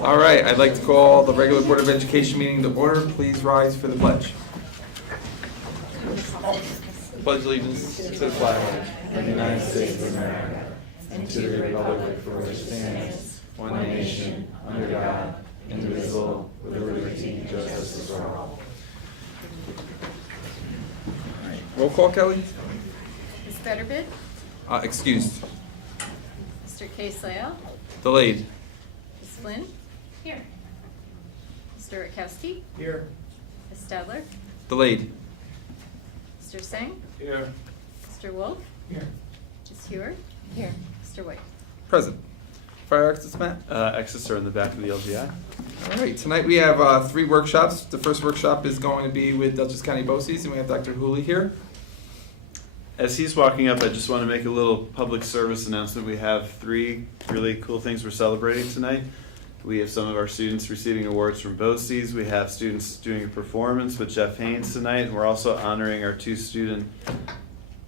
All right, I'd like to call the regular Board of Education meeting to order. Please rise for the pledge. I pledge allegiance to the flag of the United States of America and to the republic for which it stands, one nation, under God, indivisible, with liberty and justice for all. Roll call, Kelly? Ms. Fetterbit? Excused. Mr. Case-Layo? Delayed. Ms. Flynn? Here. Mr. Rakowski? Here. Ms. Stadler? Delayed. Mr. Singh? Here. Mr. Wolf? Here. Ms. Hewer? Here. Mr. White? Present. Fire exits, Matt? Exits are in the back of the LGI. All right, tonight we have 3 workshops. The first workshop is going to be with Dutchess County BOCES, and we have Dr. Hooley here. As he's walking up, I just want to make a little public service announcement. We have 3 really cool things we're celebrating tonight. We have some of our students receiving awards from BOCES. We have students doing a performance with Jeff Haynes tonight, and we're also honoring our 2 student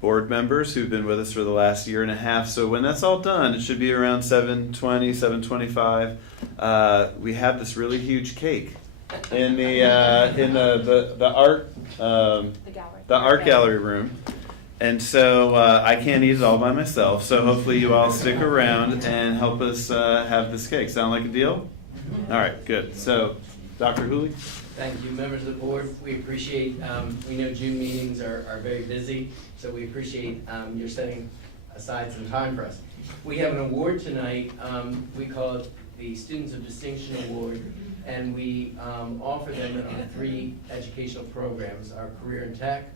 board members who've been with us for the last year and a half. So when that's all done, it should be around 7:20, 7:25. We have this really huge cake in the art gallery room. And so I can't eat it all by myself, so hopefully you all stick around and help us have this cake. Sound like a deal? All right, good. So, Dr. Hooley? Thank you, members of the board. We appreciate, we know June meetings are very busy, so we appreciate your setting aside some time for us. We have an award tonight. We call it the Students of Distinction Award, and we offer them in our 3 educational programs, our Career in Tech,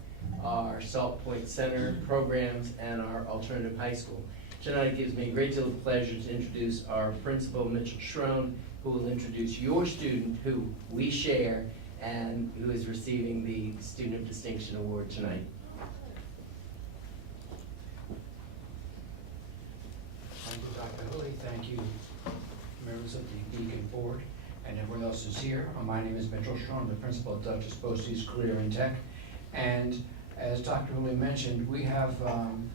our Salt Point Center programs, and our alternative high school. Tonight it gives me a great deal of pleasure to introduce our principal, Mitchell Schrone, who will introduce your student who we share and who is receiving the Student of Distinction Award tonight. Thank you, Dr. Hooley. Thank you, members of the Beacon Board and everyone else who's here. My name is Mitchell Schrone, the principal of Dutchess BOCES Career in Tech. And as Dr. Hooley mentioned, we have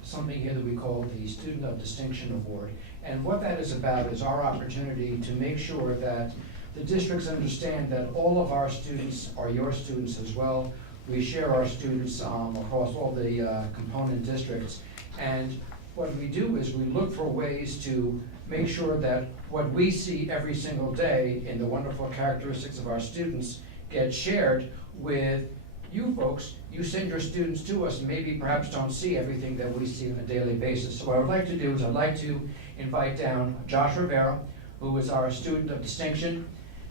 something here that we call the Student of Distinction Award. And what that is about is our opportunity to make sure that the districts understand that all of our students are your students as well. We share our students across all the component districts. And what we do is we look for ways to make sure that what we see every single day in the wonderful characteristics of our students get shared with you folks. You send your students to us and maybe perhaps don't see everything that we see on a daily basis. So what I would like to do is I'd like to invite down Josh Rivera, who is our student of distinction,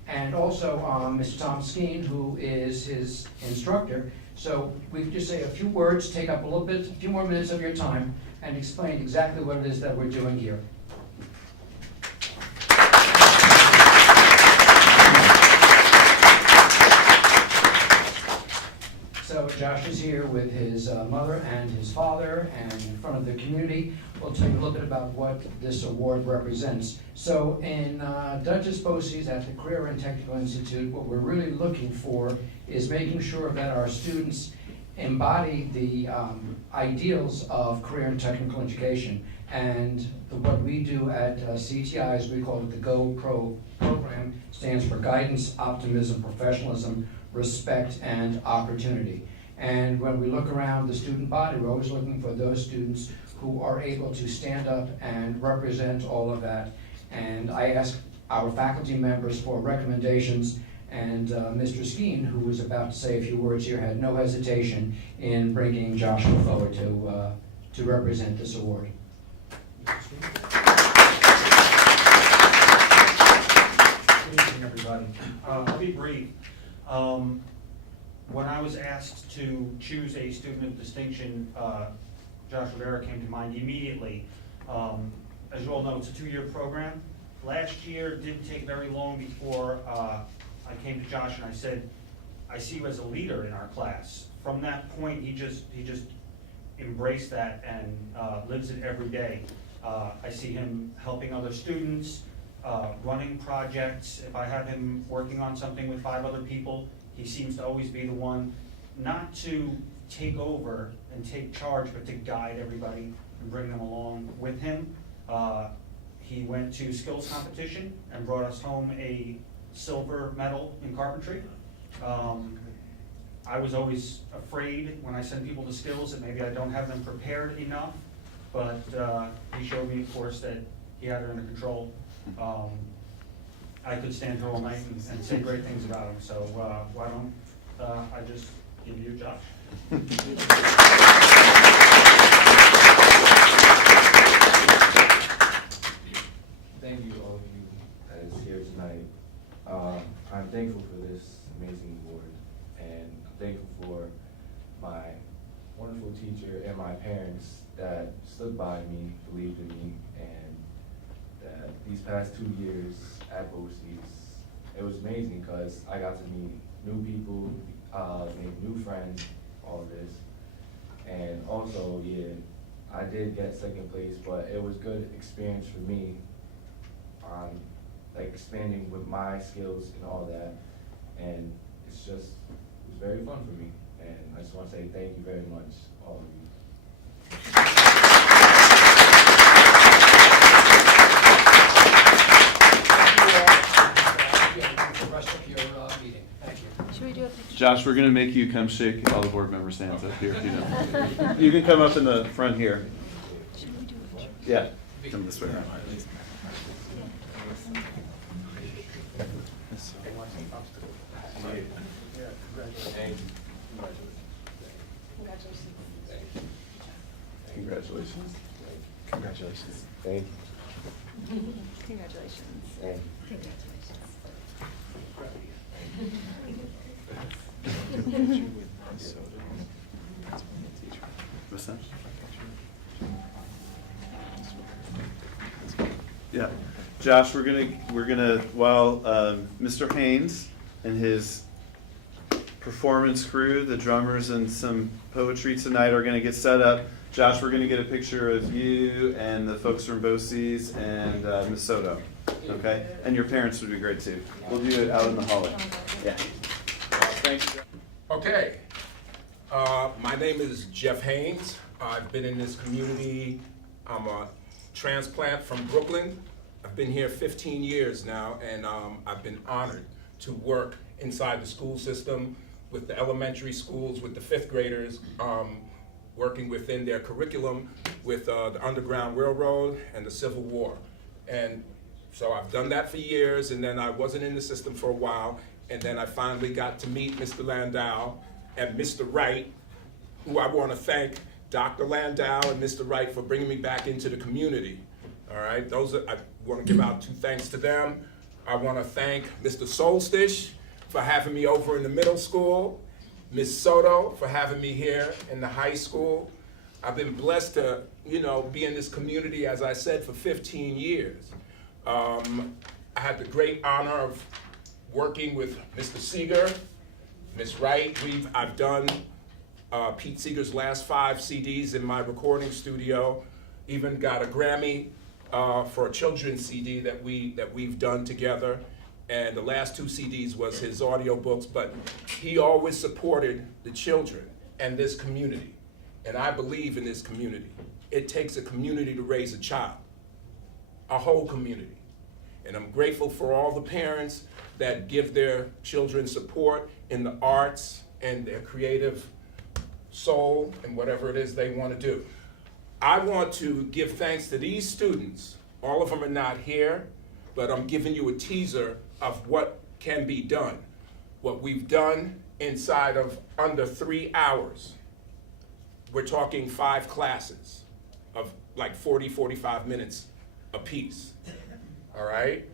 and also Mr. Tom Skeen, who is his instructor. So we could just say a few words, take up a few more minutes of your time, and explain exactly what it is that we're doing here. So Josh is here with his mother and his father, and in front of the community. We'll take a little bit about what this award represents. So in Dutchess BOCES at the Career and Technical Institute, what we're really looking for is making sure that our students embody the ideals of career and technical education. And what we do at CTI is we call it the Go Pro program. Stands for Guidance, Optimism, Professionalism, Respect, and Opportunity. And when we look around the student body, we're always looking for those students who are able to stand up and represent all of that. And I ask our faculty members for recommendations, and Mr. Skeen, who was about to say a few words here, had no hesitation in bringing Joshua forward to represent this award. Good evening, everybody. I'll be brief. When I was asked to choose a student of distinction, Josh Rivera came to mind immediately. As you all know, it's a 2-year program. Last year didn't take very long before I came to Josh and I said, I see you as a leader in our class. From that point, he just embraced that and lives it every day. I see him helping other students, running projects. If I have him working on something with 5 other people, he seems to always be the one, not to take over and take charge, but to guide everybody and bring them along with him. He went to skills competition and brought us home a silver medal in carpentry. I was always afraid when I send people to skills that maybe I don't have them prepared enough, but he showed me, of course, that he had it under control. I could stand here all night and say great things about him, so why don't I just give you Josh? Thank you, all of you that is here tonight. I'm thankful for this amazing award, and I'm thankful for my wonderful teacher and my parents that stood by me, believed in me, and that these past 2 years at BOCES, it was amazing because I got to meet new people, make new friends, all this. And also, yeah, I did get second place, but it was good experience for me on like expanding with my skills and all that. And it was very fun for me. And I just want to say thank you very much, all of you. The rest of your meeting. Thank you. Should we do a picture? Josh, we're gonna make you come shake all the board members' hands up here if you don't. You can come up in the front here. Should we do a picture? Yeah, come this way. Congratulations. Congratulations. Thank you. Congratulations. Thank you. Congratulations. What's that? Yeah, Josh, we're gonna while Mr. Haynes and his performance crew, the drummers and some poetry tonight are gonna get set up. Josh, we're gonna get a picture of you and the folks from BOCES and Ms. Soto, okay? And your parents would be great too. We'll do it out in the hallway. Yeah. Thank you. Okay. My name is Jeff Haynes. I've been in this community. I'm a transplant from Brooklyn. I've been here 15 years now, and I've been honored to work inside the school system with the elementary schools, with the fifth graders, working within their curriculum with the Underground Railroad and the Civil War. And so I've done that for years, and then I wasn't in the system for a while, and then I finally got to meet Mr. Landau and Mr. Wright, who I want to thank Dr. Landau and Mr. Wright for bringing me back into the community. All right, I want to give out 2 thanks to them. I want to thank Mr. Solstice for having me over in the middle school, Ms. Soto for having me here in the high school. I've been blessed to, be in this community, as I said, for 15 years. I had the great honor of working with Mr. Seeger, Ms. Wright. I've done Pete Seeger's last 5 CDs in my recording studio. Even got a Grammy for a children's CD that we've done together. And the last 2 CDs was his audiobooks, but he always supported the children and this community. And I believe in this community. It takes a community to raise a child, a whole community. And I'm grateful for all the parents that give their children support in the arts and their creative soul and whatever it is they want to do. I want to give thanks to these students. All of them are not here, but I'm giving you a teaser of what can be done. What we've done inside of under 3 hours. We're talking 5 classes of like 40, 45 minutes apiece. All right?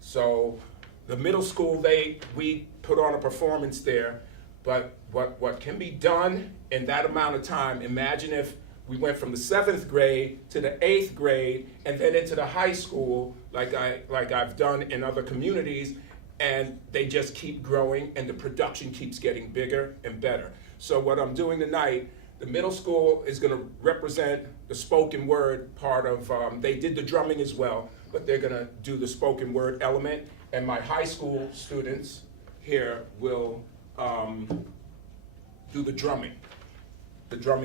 So the middle school, we put on a performance there, but what can be done in that amount of time, imagine if we went from the 7th grade to the 8th grade and then into the high school like I've done in other communities, and they just keep growing and the production keeps getting bigger and better. So what I'm doing tonight, the middle school is gonna represent the spoken word part of, they did the drumming as well, but they're gonna do the spoken word element, and my high school students here will do the drumming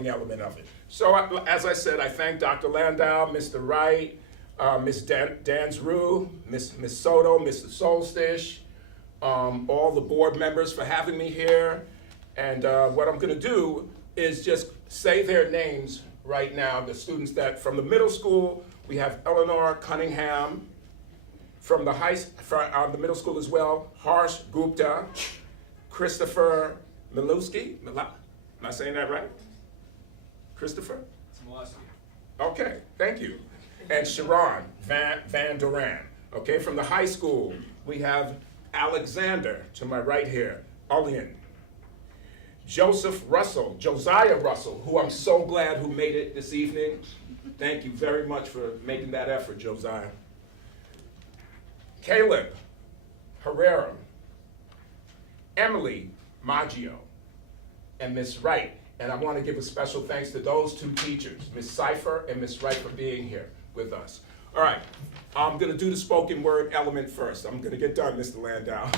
element of it. So as I said, I thank Dr. Landau, Mr. Wright, Ms. Dansrue, Ms. Soto, Mr. Solstice, all the board members for having me here. And what I'm going to do is just say their names right now. The students that from the middle school, we have Eleanor Cunningham. From the middle school as well, Harsh Gupta, Christopher Milewski. Am I saying that right? Christopher? Okay, thank you. And Sharon Van Duran. Okay, from the high school, we have Alexander, to my right here, Ullian. Josiah Russell, who I'm so glad who made it this evening. Thank you very much for making that effort, Josiah. Caleb Herrera, Emily Maggio, and Miss Wright. And I want to give a special thanks to those two teachers, Miss Cipher and Miss Wright, for being here with us. All right, I'm going to do the spoken word element first. I'm going to get done, Mr. Landau.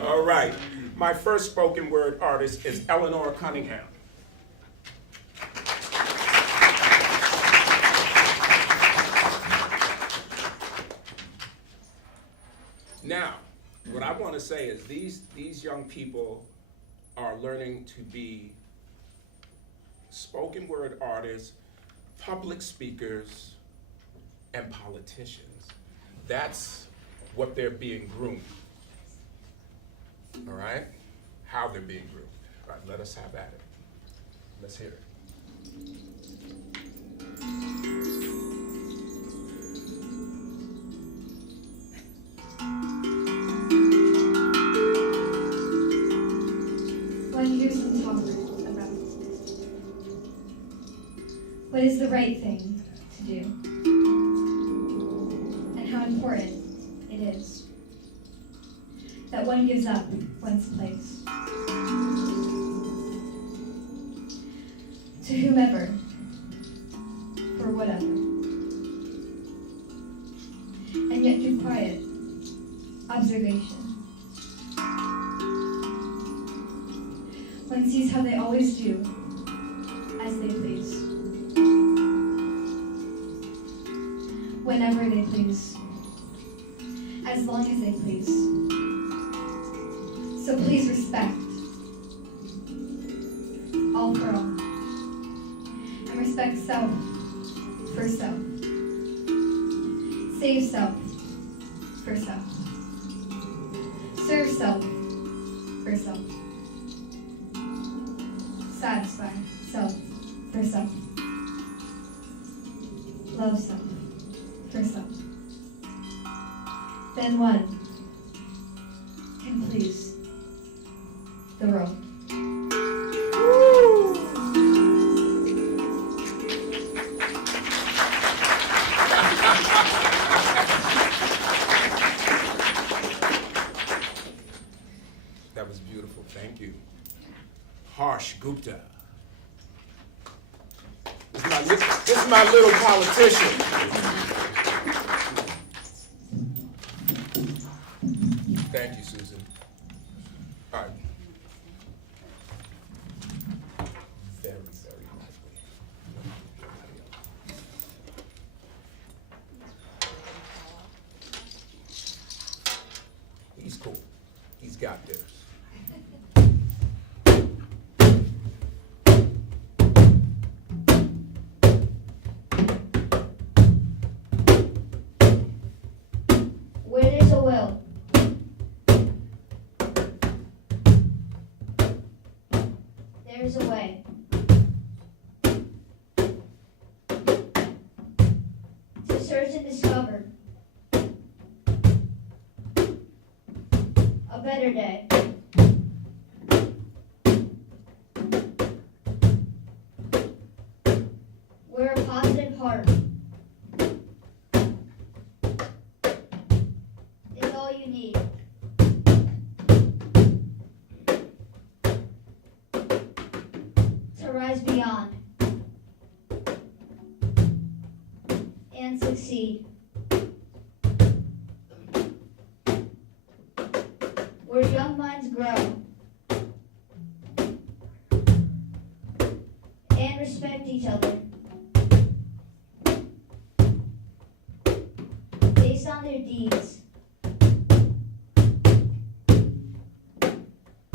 No. All right, my first spoken word artist is Eleanor Cunningham. Now, what I want to say is these young people are learning to be spoken word artists, public speakers, and politicians. That's what they're being groomed. All right? How they're being groomed. All right, let us have at it. Let's hear it. What is the right thing to do, and how important it is that one gives up one's place to whomever, for whatever, and yet through quiet observation, one sees how they always do as they please. Whenever they please, as long as they please. So please respect all for all, and respect self for self. Save self for self. Serve self for self. Satisfy self for self. Love self for self. Then one can please the world. That was beautiful, thank you. Harsh Gupta. This is my little politician. Thank you, Susan. All right. Very, very nicely. He's cool. He's got this. Where there's a will, there is a way. To search and discover a better day. Where a positive heart is all you need. To rise beyond and succeed. Where young minds grow and respect each other on their deeds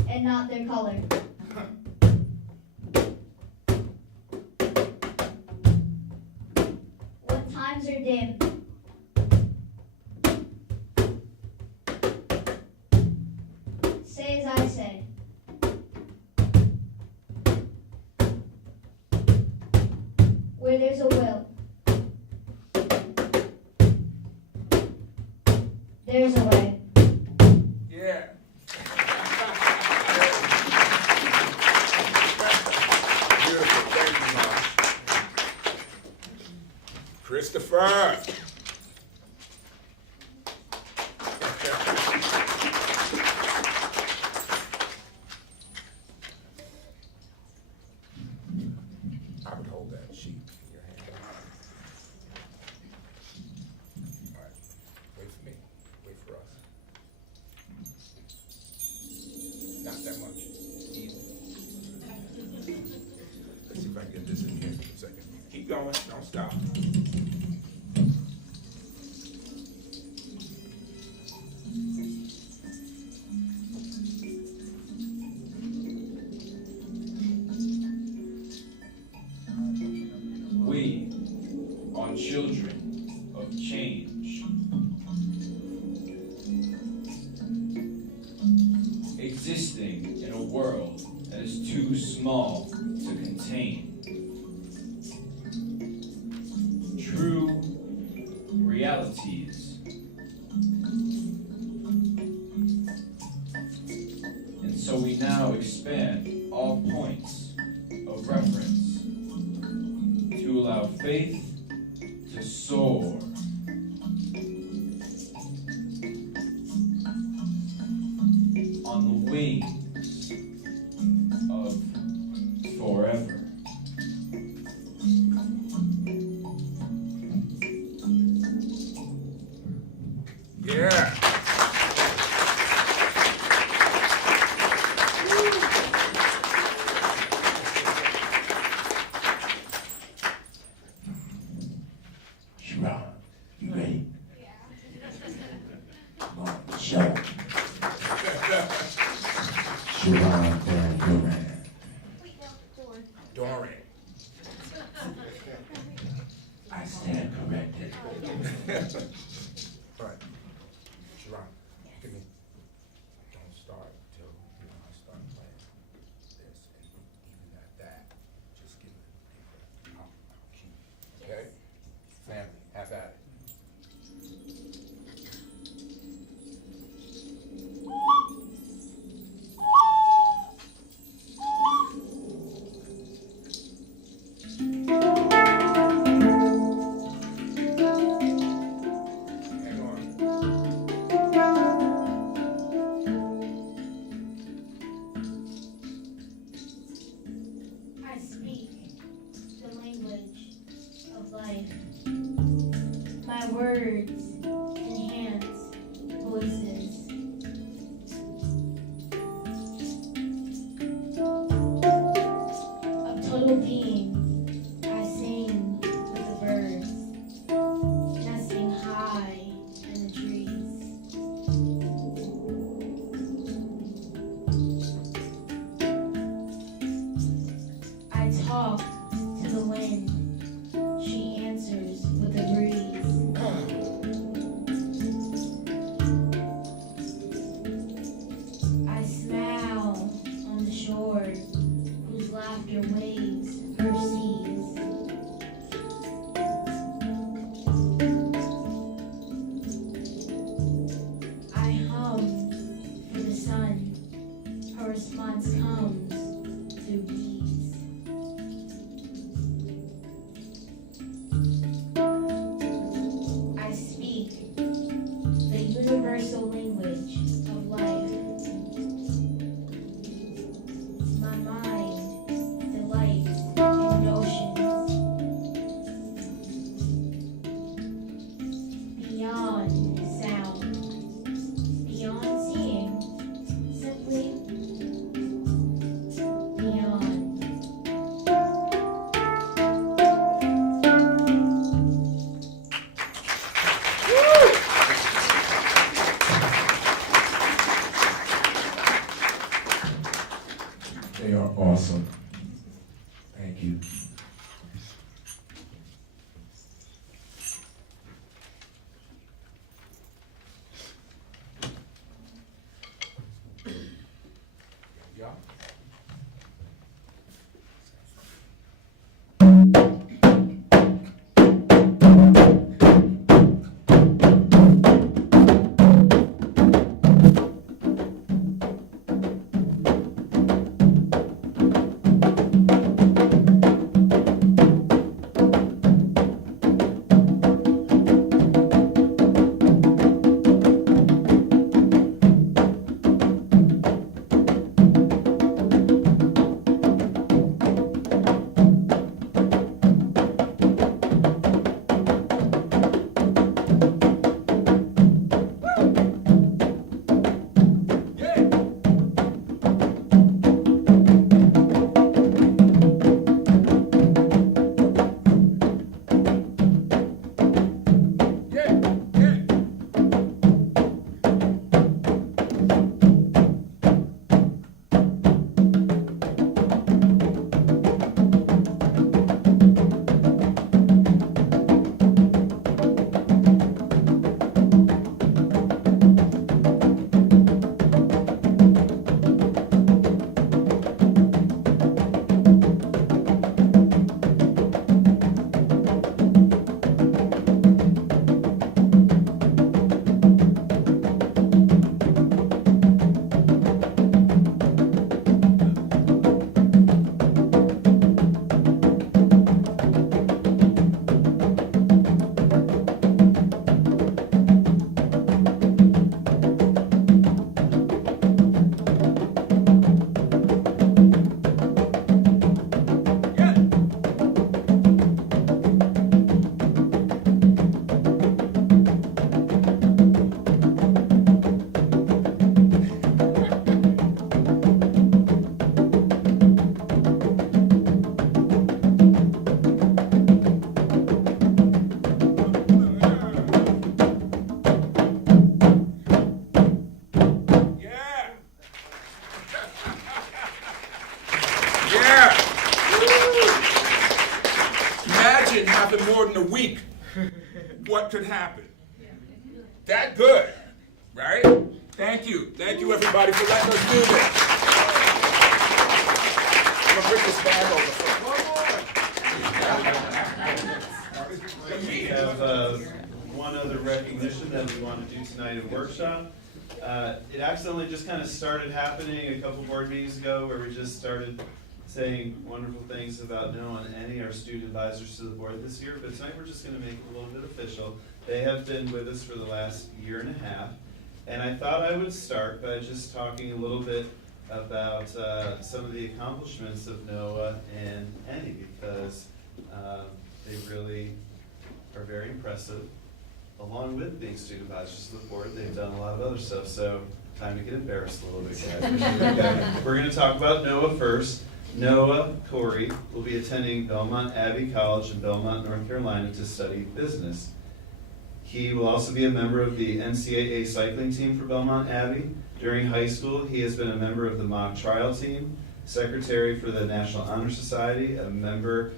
and not their color. When times are dim, say as I say. Where there's a will, there's a way. Yeah. Beautiful, thank you, Mom. Christopher. I would hold that sheet in your hand. All right, wait for me, wait for us. Not that much, easy. Let's see if I can get this in here for a second. Keep going, don't stop. We are children of change, existing in a world that is too small to contain. True realities. And so we now expand all points of reference to allow faith to soar. On the wings of forever. Yeah. Sharon, you ready? Yeah. Come on, show. Sharon Van Duran. Doran. I stand corrected. All right, Sharon, give me, don't start till, I start playing this, and even at that, just give it, I'll cue, okay? Family, have at it. Hang on. I speak the language of life. My words enhance voices. Of total being, I sing with the birds, nesting high in the trees. I talk to the wind, she answers with a breeze. that good, right? Thank you everybody for letting us do this. I'm gonna bring this bag over for We have one other recognition that we want to do tonight at workshop. It accidentally just kind of started happening a couple board meetings ago where we just started saying wonderful things about Noah and Annie, our student advisors to the board this year, but tonight we're just going to make it a little bit official. They have been with us for the last year and a half, and I thought I would start by just talking a little bit about some of the accomplishments of Noah and Annie, because they really are very impressive. Along with being student advisors to the board, they've done a lot of other stuff, so time to get embarrassed a little bit, guys. We're going to talk about Noah first. Noah Corey will be attending Belmont Abbey College in Belmont, North Carolina to study business. He will also be a member of the NCAA cycling team for Belmont Abbey. During high school, he has been a member of the mock trial team, secretary for the National Honor Society, a member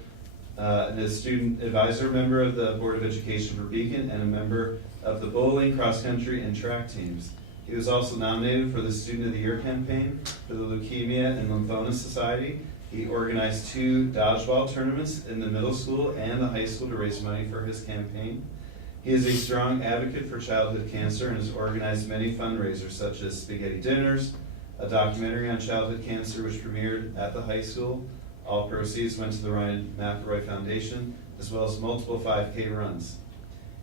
and a student advisor member of the Board of Education for Beacon, and a member of the bowling, cross-country, and track teams. He was also nominated for the Student of the Year campaign for the Leukemia and Lymphoma Society. He organized 2 dodgeball tournaments in the middle school and the high school to raise money for his campaign. He is a strong advocate for childhood cancer and has organized many fundraisers such as spaghetti dinners, a documentary on childhood cancer which premiered at the high school. All proceeds went to the Ryan McElroy Foundation, as well as multiple 5K runs.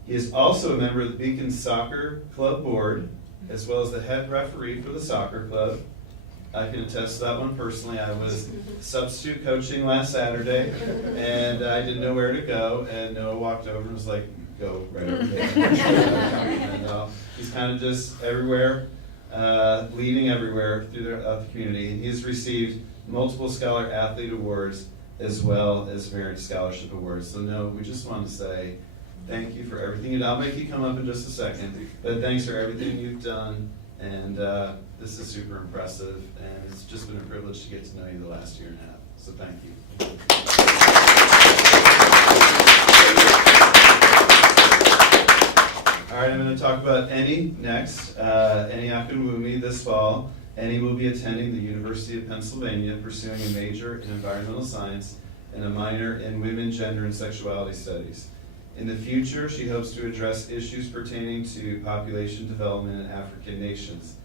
He is also a member of the Beacon Soccer Club Board, as well as the head referee for the soccer club. I can attest to that one personally. I was substitute coaching last Saturday, and I didn't know where to go, and Noah walked over and was like, go right over there. And, he's kind of just everywhere, leading everywhere through the community. And he's received multiple Scholar Athlete Awards as well as Merit Scholarship Awards. So Noah, we just want to say thank you for everything. And I'll make you come up in just a second, but thanks for everything you've done. And this is super impressive, and it's just been a privilege to get to know you the last year and a half. So thank you. All right, I'm going to talk about Annie next. Annie Akinwumi this fall. Annie will be attending the University of Pennsylvania, pursuing a major in environmental science and a minor in women, gender, and sexuality studies. In the future, she hopes to address issues pertaining to population development in African nations.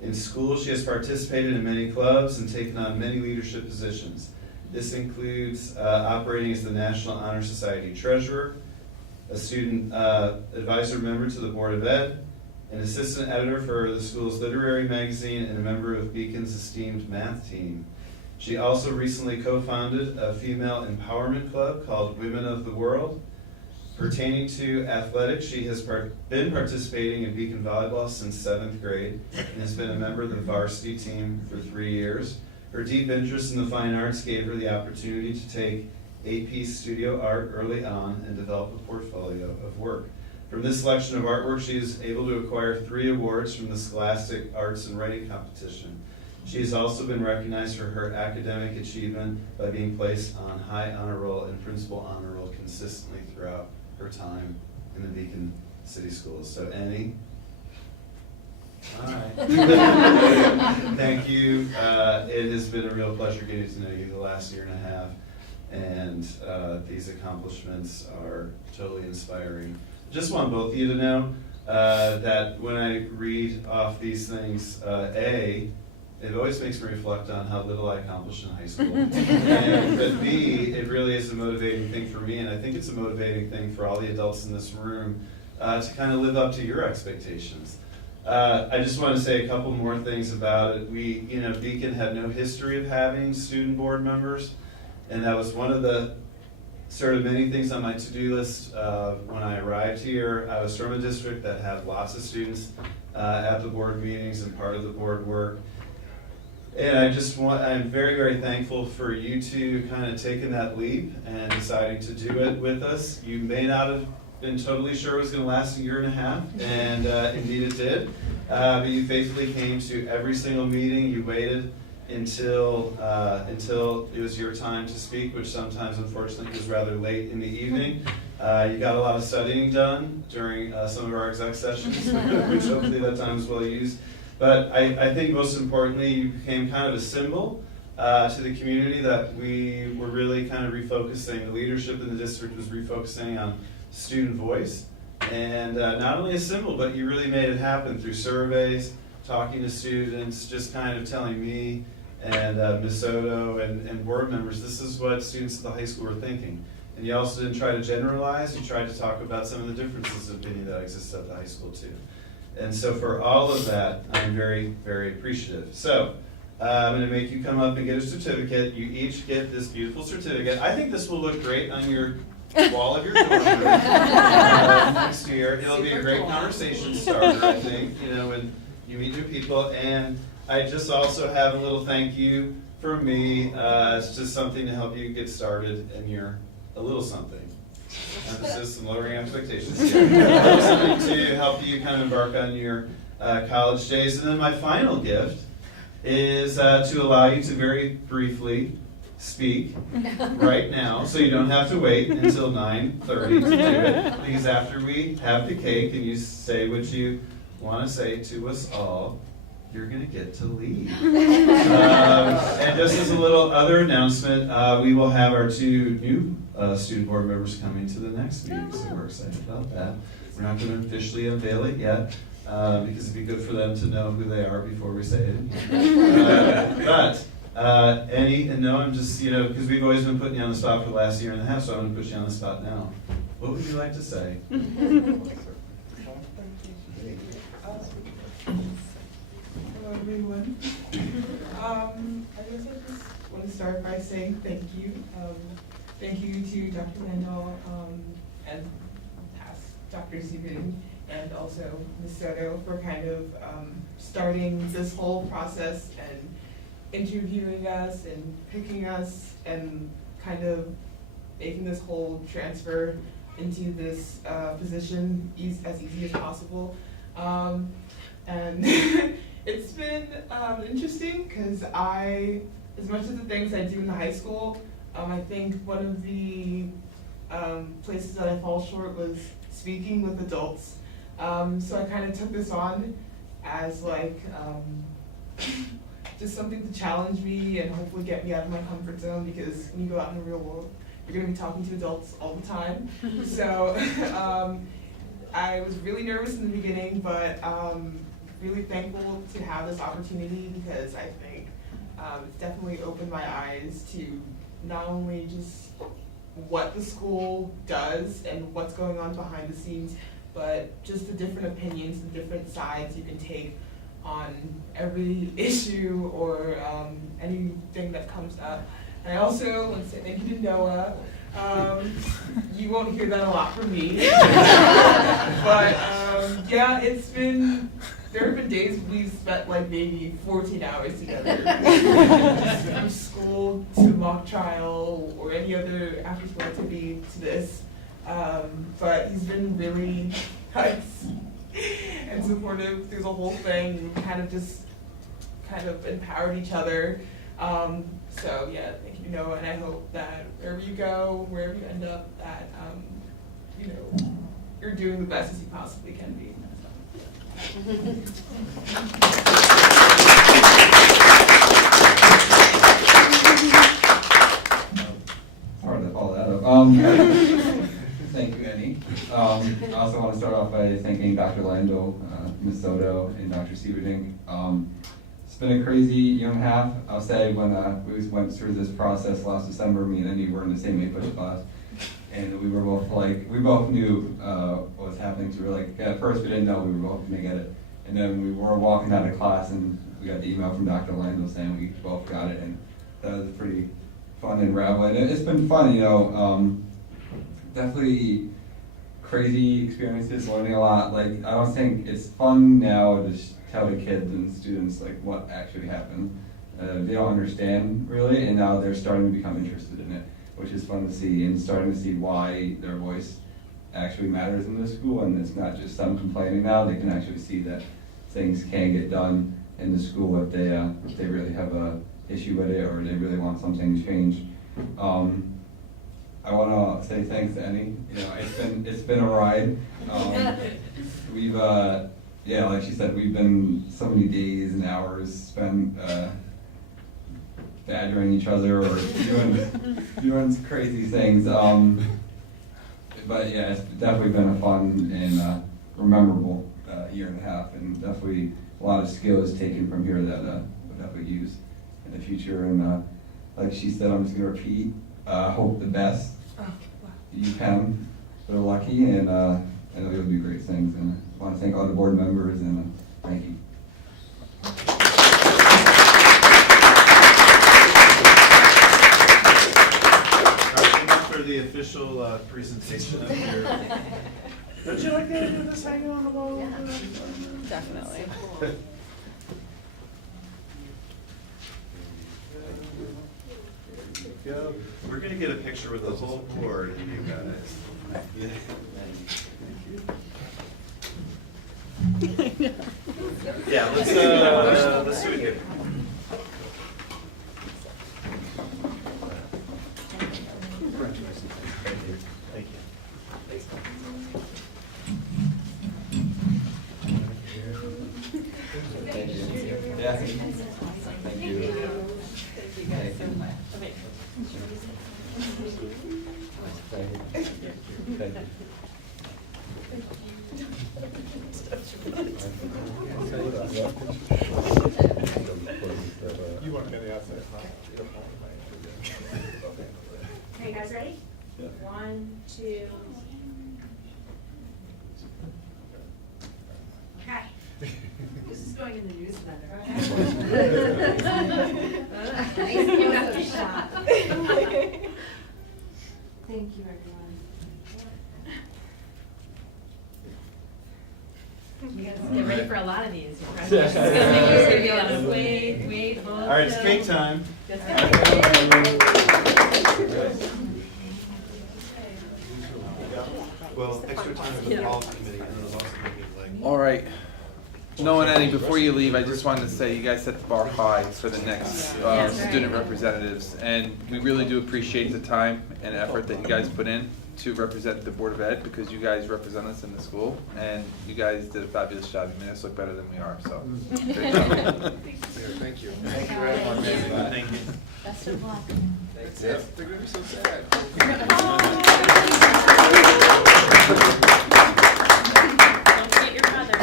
In school, she has participated in many clubs and taken on many leadership positions. This includes operating as the National Honor Society Treasurer, a student advisor member to the Board of Ed, an assistant editor for the school's literary magazine, and a member of Beacon's esteemed math team. She also recently co-founded a female empowerment club called Women of the World. Pertaining to athletics, she has been participating in Beacon volleyball since 7th grade and has been a member of the varsity team for 3 years. Her deep interest in the fine arts gave her the opportunity to take AP studio art early on and develop a portfolio of work. From this selection of artwork, she is able to acquire 3 awards from the Scholastic Arts and Writing Competition. She has also been recognized for her academic achievement by being placed on high honor roll and principal honor roll consistently throughout her time in the Beacon City Schools. So Annie, hi. Thank you. It has been a real pleasure getting to know you the last year and a half, and these accomplishments are totally inspiring. Just want both of you to know that when I read off these things, it always makes me reflect on how little I accomplished in high school. But B, it really is a motivating thing for me, and I think it's a motivating thing for all the adults in this room to kind of live up to your expectations. I just want to say a couple more things about it. Beacon had no history of having student board members, and that was one of the sort of many things on my to-do list when I arrived here. I was from a district that had lots of students at the board meetings and part of the board work. And I'm very, very thankful for you two kind of taking that leap and deciding to do it with us. You may not have been totally sure it was going to last a year and a half, and indeed it did. But you faithfully came to every single meeting. You waited until it was your time to speak, which sometimes, unfortunately, was rather late in the evening. You got a lot of studying done during some of our exec sessions, which hopefully that time is well used. But I think most importantly, you became kind of a symbol to the community that we were really kind of refocusing. The leadership in the district was refocusing on student voice. And not only a symbol, but you really made it happen through surveys, talking to students, just kind of telling me and Ms. Soto and board members, this is what students at the high school were thinking. And you also didn't try to generalize, you tried to talk about some of the differences of opinion that exist at the high school too. And so for all of that, I'm very, very appreciative. So I'm going to make you come up and get a certificate. You each get this beautiful certificate. I think this will look great on your wall of your dorm room next year. It'll be a great conversation starter, I think, you know, when you meet new people. And I just also have a little thank you for me. It's just something to help you get started in your, a little something. Emphasis and lowering expectations here. A little something to help you kind of embark on your college days. And then my final gift is to allow you to very briefly speak right now, so you don't have to wait until 9:30 to do it, because after we have the cake and you say what you want to say to us all, you're going to get to leave. And just as a little other announcement, we will have our 2 new student board members coming to the next meeting, so we're excited about that. We're not going to officially unveil it yet, because it'd be good for them to know who they are before we say it. I'm just, you know, because we've always been putting you on the spot for the last year and a half, so I'm going to put you on the spot now. What would you like to say? Hello, everyone. I guess I just want to start by saying thank you. Thank you to Dr. Landau and past Dr. Seaman and also Ms. Soto for kind of starting this whole process and interviewing us and picking us and kind of making this whole transfer into this position as easy as possible. And it's been interesting because as much as the things I do in the high school, I think one of the places that I fall short was speaking with adults. So I kind of took this on as like just something to challenge me and hopefully get me out of my comfort zone, because when you go out in the real world, you're going to be talking to adults all the time. So I was really nervous in the beginning, but really thankful to have this opportunity, because I think it's definitely opened my eyes to not only just what the school does and what's going on behind the scenes, but just the different opinions, the different sides you can take on every issue or anything that comes up. And I also want to say thank you to Noah. You won't hear that a lot from me. But yeah, there have been days we've spent like maybe 14 hours together. Just from school to mock trial or any other after school activity to this. But he's been really nice and supportive through the whole thing. We kind of empowered each other. So yeah, thank you, Noah, and I hope that wherever you go, wherever you end up, that you know, you're doing the best as you possibly can be. Hard to follow that up. Thank you, Annie. I also want to start off by thanking Dr. Landau, Ms. Soto, and Dr. Sieverding. It's been a crazy year and a half. I'll say when we went through this process last December, me and Annie were in the same A-push class, and we were both we both knew what was happening. So we were like, at first we didn't know we were both going to get it, and then we were walking out of class and we got the email from Dr. Landau saying we both got it, and that was pretty fun and rambling. It's been fun, you know. Definitely crazy experiences, learning a lot. Like, I don't think it's fun now to tell the kids and students like what actually happened. They don't understand really, and now they're starting to become interested in it, which is fun to see, and starting to see why their voice actually matters in the school, and it's not just some complaining now. They can actually see that things can get done in the school if they really have a issue with it or they really want something changed. I want to say thanks to Annie. You know, it's been a ride. We've yeah, like she said, we've been so many days and hours spent badgering each other or doing crazy things. But yeah, it's definitely been a fun and memorable year and a half, and definitely a lot of skills taken from here that we'll definitely use in the future. And like she said, I'm just gonna repeat. Hope the best. You can. They're lucky, and I know you'll do great things. And I want to thank all the board members, and thank you. For the official presentation of your. Don't you like the idea of this hanging on the wall? Yeah, definitely. Go. We're gonna get a picture with the whole board of you guys. Yeah, let's do it here. Thank you. Thank you. Yeah. Thank you. Thank you guys so much. Thank you. Thank you. You want to get outside? Okay, guys, ready? Yeah. 1, 2. Okay. This is going in the newsletter. Nice shot. Thank you, everyone. You guys get ready for a lot of these. It's gonna be a lot of wait, hold. All right, it's cake time. Well, extra time for the policy committee, and there's also gonna be like. All right. Noah and Eddie, before you leave, I just wanted to say you guys set the bar high for the next student representatives. And we really do appreciate the time and effort that you guys put in to represent the Board of Ed, because you guys represent us in the school. And you guys did a fabulous job. You made us look better than we are, so. Great job. Thank you. Thank you very much. Thank you. Best of luck. That's it. They're gonna be so sad. Don't forget your brother.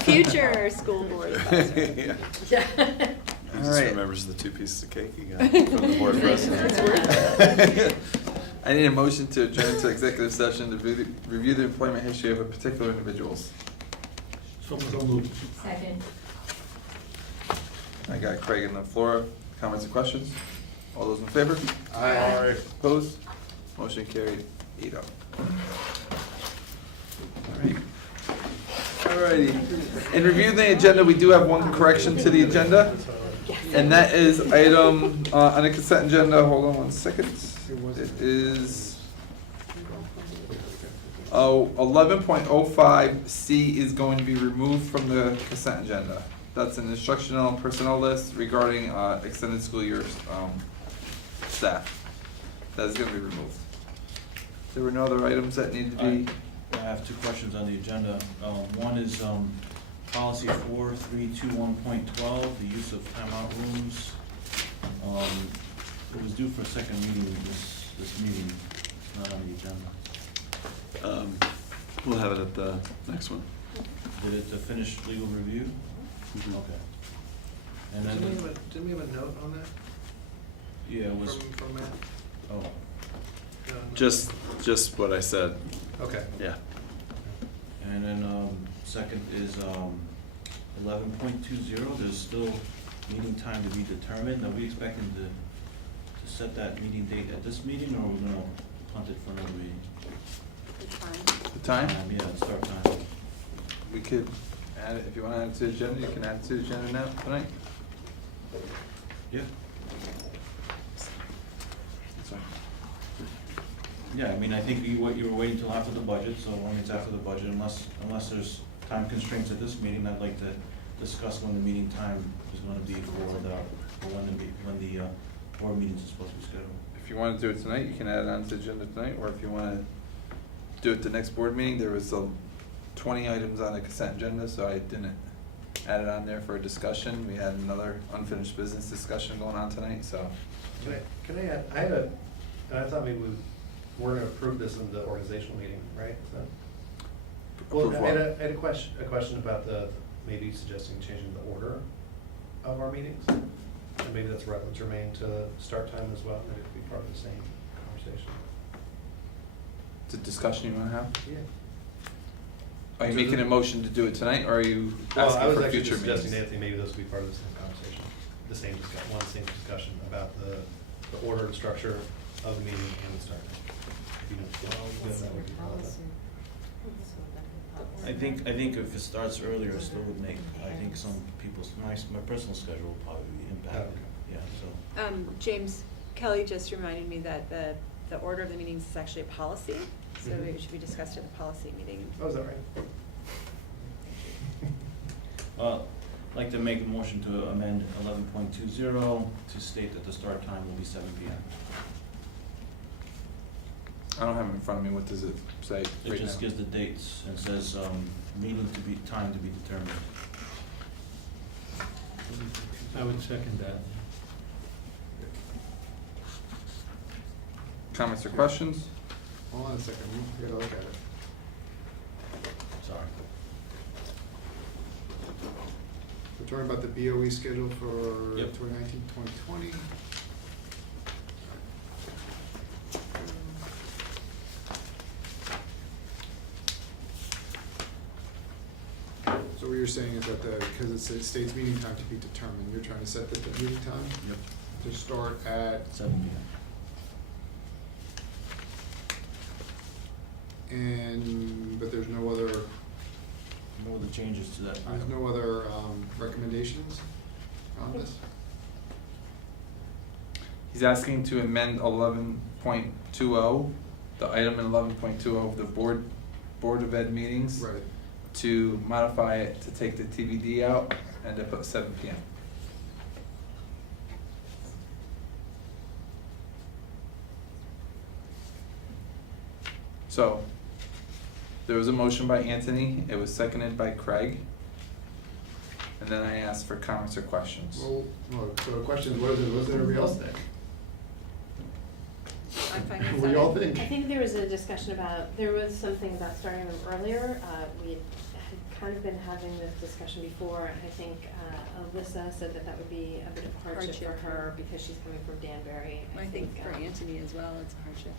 Future school board advisor. Yeah. All Just right. remembers the 2 pieces of cake he got from the board president. I need a motion to adjourn to executive session to review the employment history of a particular individuals. Second. I got Craig and Flora. Comments and questions? All those in favor? Aye. Opposed? Motion carried 8-0. Alrighty. In reviewing the agenda, we do have one correction to the agenda. And that is item on the consent agenda. Hold on 1 second. It is 11.05C is going to be removed from the consent agenda. That's an instructional and personnel list regarding extended school years staff. That is going to be removed. There were no other items that need to be. I have 2 questions on the agenda. One is policy 4321.12, the use of timeout rooms. It was due for a second meeting this meeting. It's not on the agenda. We'll have it at the next one. Did it finish legal review? Mhm. Okay. And then Didn't we have a note on that yeah, it was. from Matt? Oh. Just what I said. Okay. Yeah. And then second is 11.20. There's still meeting time to be determined. Are we expecting to set that meeting date at this meeting, or are we gonna punt it for another meeting? The time? Yeah, start time. We could add it, if you want to add it to the agenda, you can add it to the agenda now, tonight. Yeah. That's fine. Yeah, I mean, I think you were waiting till after the budget, so when it's after the budget, unless there's time constraints at this meeting, I'd like to discuss when the meeting time is gonna be for when the board meetings are supposed to be scheduled. If you want to do it tonight, you can add it on to the agenda tonight, or if you want to do it the next board meeting, there was 20 items on the consent agenda, so I didn't add it on there for a discussion. We had another unfinished business discussion going on tonight, so. Can I add, and I thought maybe we're gonna approve this in the organizational meeting, right? Well, Approve I what? had a question about maybe suggesting changing the order of our meetings. And maybe that's germane to the start time as well, maybe it could be part of the same conversation. It's a discussion you want to have? Yeah. Are you making a motion to do it tonight, or are you Well, I asking was for actually future just meetings? suggesting, Anthony, maybe those would be part of the same conversation, the same discussion about the order and structure of the meeting and the start. If you know, that would be part of it. I think if it starts earlier, it still would make, I think some people's, my personal schedule will probably be impacted, yeah, so. James, Kelly just reminded me that the order of the meetings is actually a policy, so Mhm. it should be discussed at the policy meeting. Oh, is that right? I'd like to make a motion to amend 11.20 to state that the start time will be 7 p.m. I don't have it in front of me. What does it say It right just now? gives the dates and says, time to be determined. I would second that. Comments or questions? Hold on a second, we gotta look at it. Sorry. We're talking about the BOE schedule for Yep. 2019-2020. So what you're saying is that because it says state's meeting time to be determined, you're trying to set the meeting time? Yep. To start at, 7 p.m. but there's no other, No other changes to that there's item. no other recommendations on this? He's asking to amend 11.20, the item in 11.20 of the Board of Ed meetings. Right. To modify it to take the TBD out and to put 7 p.m. So, there was a motion by Anthony, it was seconded by Craig. And then I asked for comments or questions. Well, so the question is, what does everybody else think? I'm fine with What do y'all that. think? I think there was a discussion about, there was something about starting them earlier. We had kind of been having this discussion before. I think Alyssa said that that would be a bit of a hardship for her because she's coming from Danbury. I think for Anthony as well, it's a hardship.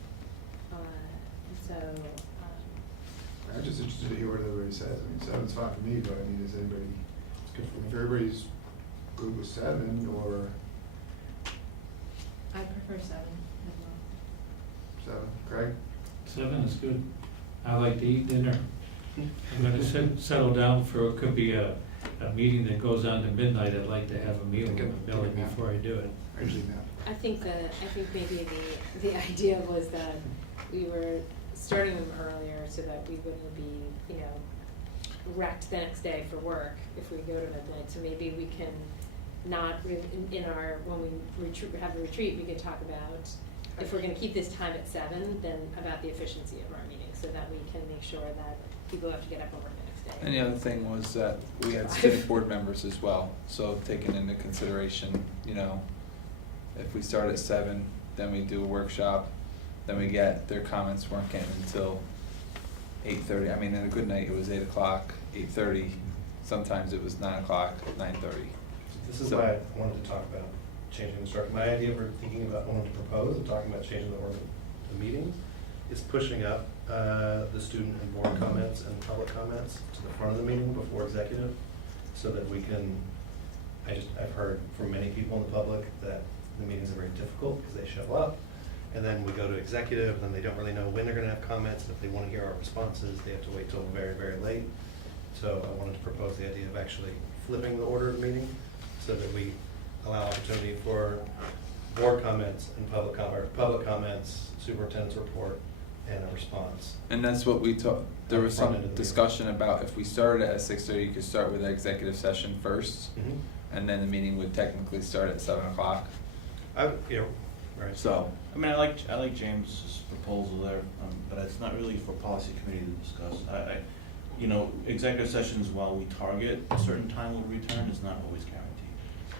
I'm just interested to hear what everybody says. I mean, 7's fine for me, but I mean, is anybody, if everybody's good with 7 or I prefer 7 as well. 7, Craig? 7 is good. I like to eat dinner. I'm gonna settle down for, it could be a meeting that goes on to midnight. I'd like to have a meal in my belly before I do it. I usually nap. I think maybe the idea was that we were starting them earlier so that we wouldn't be, wrecked the next day for work if we go to midnight. So maybe we can not, when we have a retreat, we could talk about, if we're gonna keep this time at 7, then about the efficiency of our meeting so that we can make sure that people who have to get up and work the next day. And the other thing was that we had student board members as well, so taking into consideration, if we start at 7, then we do a workshop, then we get, their comments weren't getting until 8:30. I mean, in a good night, it was 8 o'clock, 8:30, sometimes it was 9 o'clock, 9:30. This is why I wanted to talk about changing the structure. My idea for thinking about wanting to propose and talking about changing the order of the meetings is pushing up the student and board comments and public comments to the front of the meeting before executive, so that we can, I've heard from many people in the public that the meetings are very difficult because they show up, and then we go to executive, and then they don't really know when they're gonna have comments, and if they wanna hear our responses, they have to wait till very, very late. So I wanted to propose the idea of actually flipping the order of the meeting, so that we allow opportunity for board comments and public comments, superintendent's report, and a response. And that's what we talked, there was Front end some of the discussion about if we started at 6:30, you could start with the executive session first, Mhm. and then the meeting would technically start at 7 o'clock. Right. So, I mean, I like James's proposal there, but it's not really for policy committee to discuss. You know, executive sessions, while we target a certain time will return, is not always guaranteed.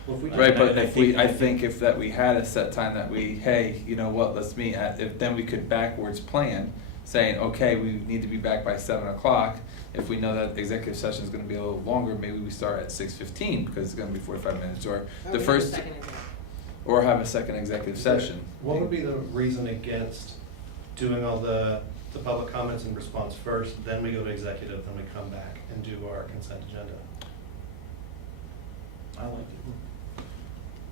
Well, if we Right, but I think if that we had a set time that we, hey, you know what, let's meet at, if then we could backwards plan, saying, okay, we need to be back by 7 o'clock. If we know that executive session is gonna be a little longer, maybe we start at 6:15 because it's gonna be 45 minutes, or the first, or have a second executive session. What would be the reason against doing all the public comments and response first, then we go to executive, then we come back and do our consent agenda? I like it.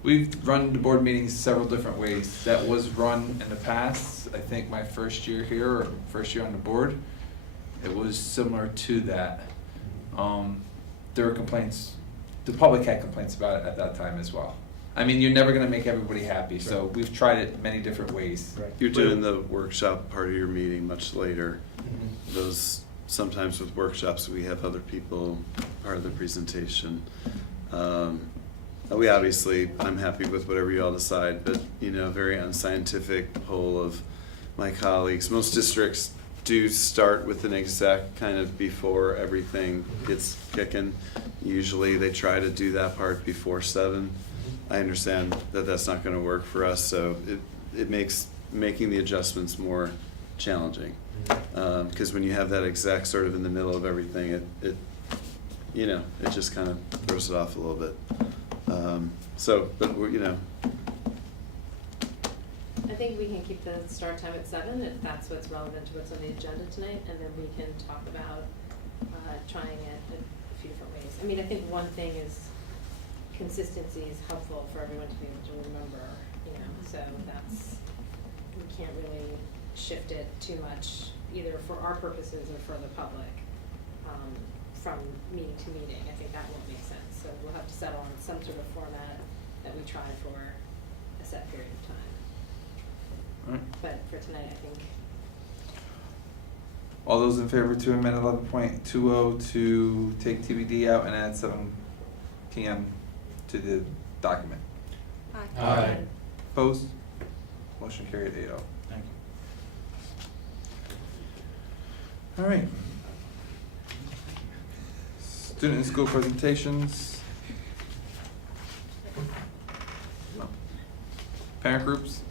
We've run the board meetings several different ways. That was run in the past. I think my first year here, or first year on the board, it was similar to that. There were complaints, the public had complaints about it at that time as well. I mean, you're never gonna make everybody happy, so we've tried it many different ways. Right. You're doing the workshop part of your meeting much later. Mhm. Those, sometimes with workshops, we have other people part of the presentation. We obviously, I'm happy with whatever you all decide, but, you know, very unscientific poll of my colleagues. Most districts do start with an exec kind of before everything gets kicking. Usually they try to do that part before 7. I understand that that's not gonna work for us, so it makes making the adjustments more challenging. Because when you have that exec sort of in the middle of everything, it you know, it just kind of throws it off a little bit. But we're, you know. I think we can keep the start time at 7 if that's what's relevant to what's on the agenda tonight, and then we can talk about trying it in a few different ways. I mean, I think one thing is consistency is helpful for everyone to be able to remember, you know, so we can't really shift it too much, either for our purposes or for the public, from meeting to meeting. I think that won't make sense. So we'll have to settle on some sort of format that we try for a set period of time. Alright. But for tonight, I think. All those in favor to amend 11.20 to take TBD out and add 7 PM to the document? Aye. Aye. Opposed? Motion carried 8-0. Thank you. All right. Student and school presentations. No. Parent groups.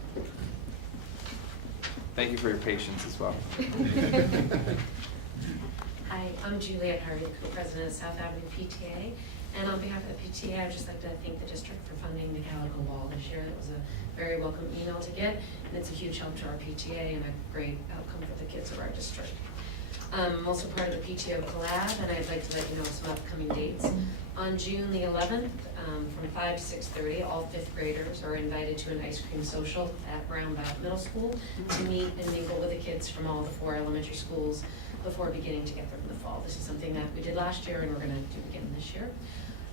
Thank you for your patience as well. Hi, I'm Juliet Hardy, co-president of South Avenue PTA. And on behalf of the PTA, I'd just like to thank the district for funding the Calico Wall this year. That was a very welcome email to get, and it's a huge help to our PTA and a great outcome for the kids of our district. I'm also part of the PTO Collab, and I'd like to let you know some upcoming dates. On June the 11th, from 5 to 6:30, all 5th graders are invited to an ice cream social at Brown Bat Middle School to meet and mingle with the kids from all the 4 elementary schools before beginning together in the fall. This is something that we did last year and we're going to do again this year.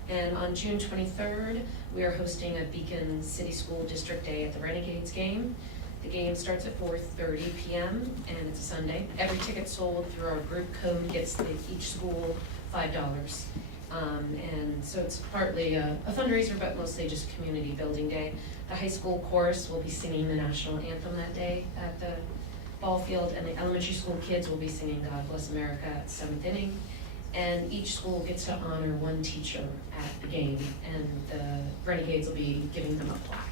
And on June 23rd, we are hosting a Beacon City School District Day at the Renegades game. The game starts at 4:30 p.m. and it's a Sunday. Every ticket sold through our group code gets each school $5. And so it's partly a fundraiser, but mostly just community building day. The high school chorus will be singing the national anthem that day at the ball field, and the elementary school kids will be singing God Bless America at 7th inning. And each school gets to honor one teacher at the game, and the Renegades will be giving them a plaque.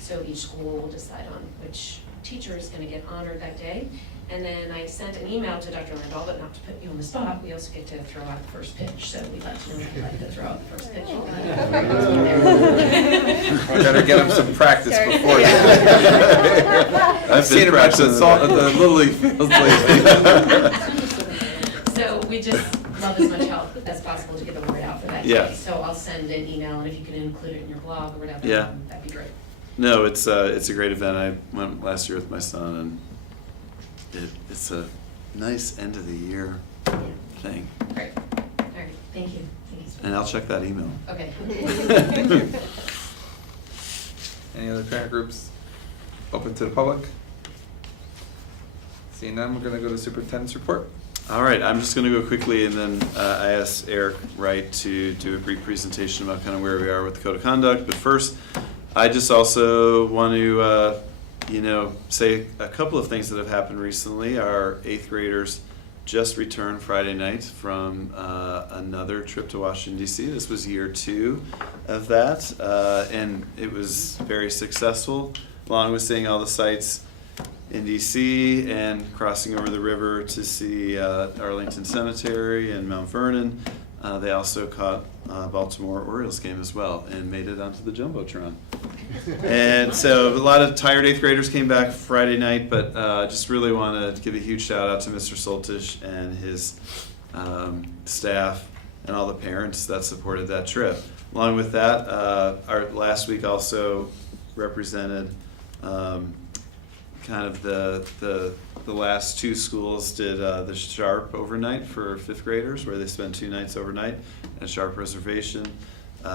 So each school will decide on which teacher is going to get honored that day. And then I sent an email to Dr. Lindahl, but not to put you on the spot, we also get to throw out the first pitch. So we'd like to know if you'd like to throw out the first pitch. We better get them some practice before that. I've seen him at the Little League fields lately. So we just love as much help as possible to get the word out for that Yeah. day. So I'll send an email, and if you can include it in your blog or whatever, Yeah. that'd be great. No, it's a great event. I went last year with my son, and it's a nice end of the year thing. Great. All right. Thank you. Thank you. And I'll check that email. Okay. Any other parent groups open to the public? Seeing none, we're going to go to superintendent's report. All right, I'm just going to go quickly, and then I asked Eric Wright to do a brief presentation about kind of where we are with the code of conduct. But first, I just also want to say a couple of things that have happened recently. Our 8th graders just returned Friday night from another trip to Washington, D.C. This was year 2 of that, and it was very successful, along with seeing all the sights in D.C. and crossing over the river to see Arlington Cemetery and Mount Vernon. They also caught Baltimore Orioles game as well and made it onto the Jumbotron. And so a lot of tired 8th graders came back Friday night, but just really want to give a huge shout out to Mr. Soltish and his staff and all the parents that supported that trip. Along with that, our last week also represented kind of the last 2 schools did the Sharp overnight for 5th graders, where they spend 2 nights overnight at Sharp Reservation.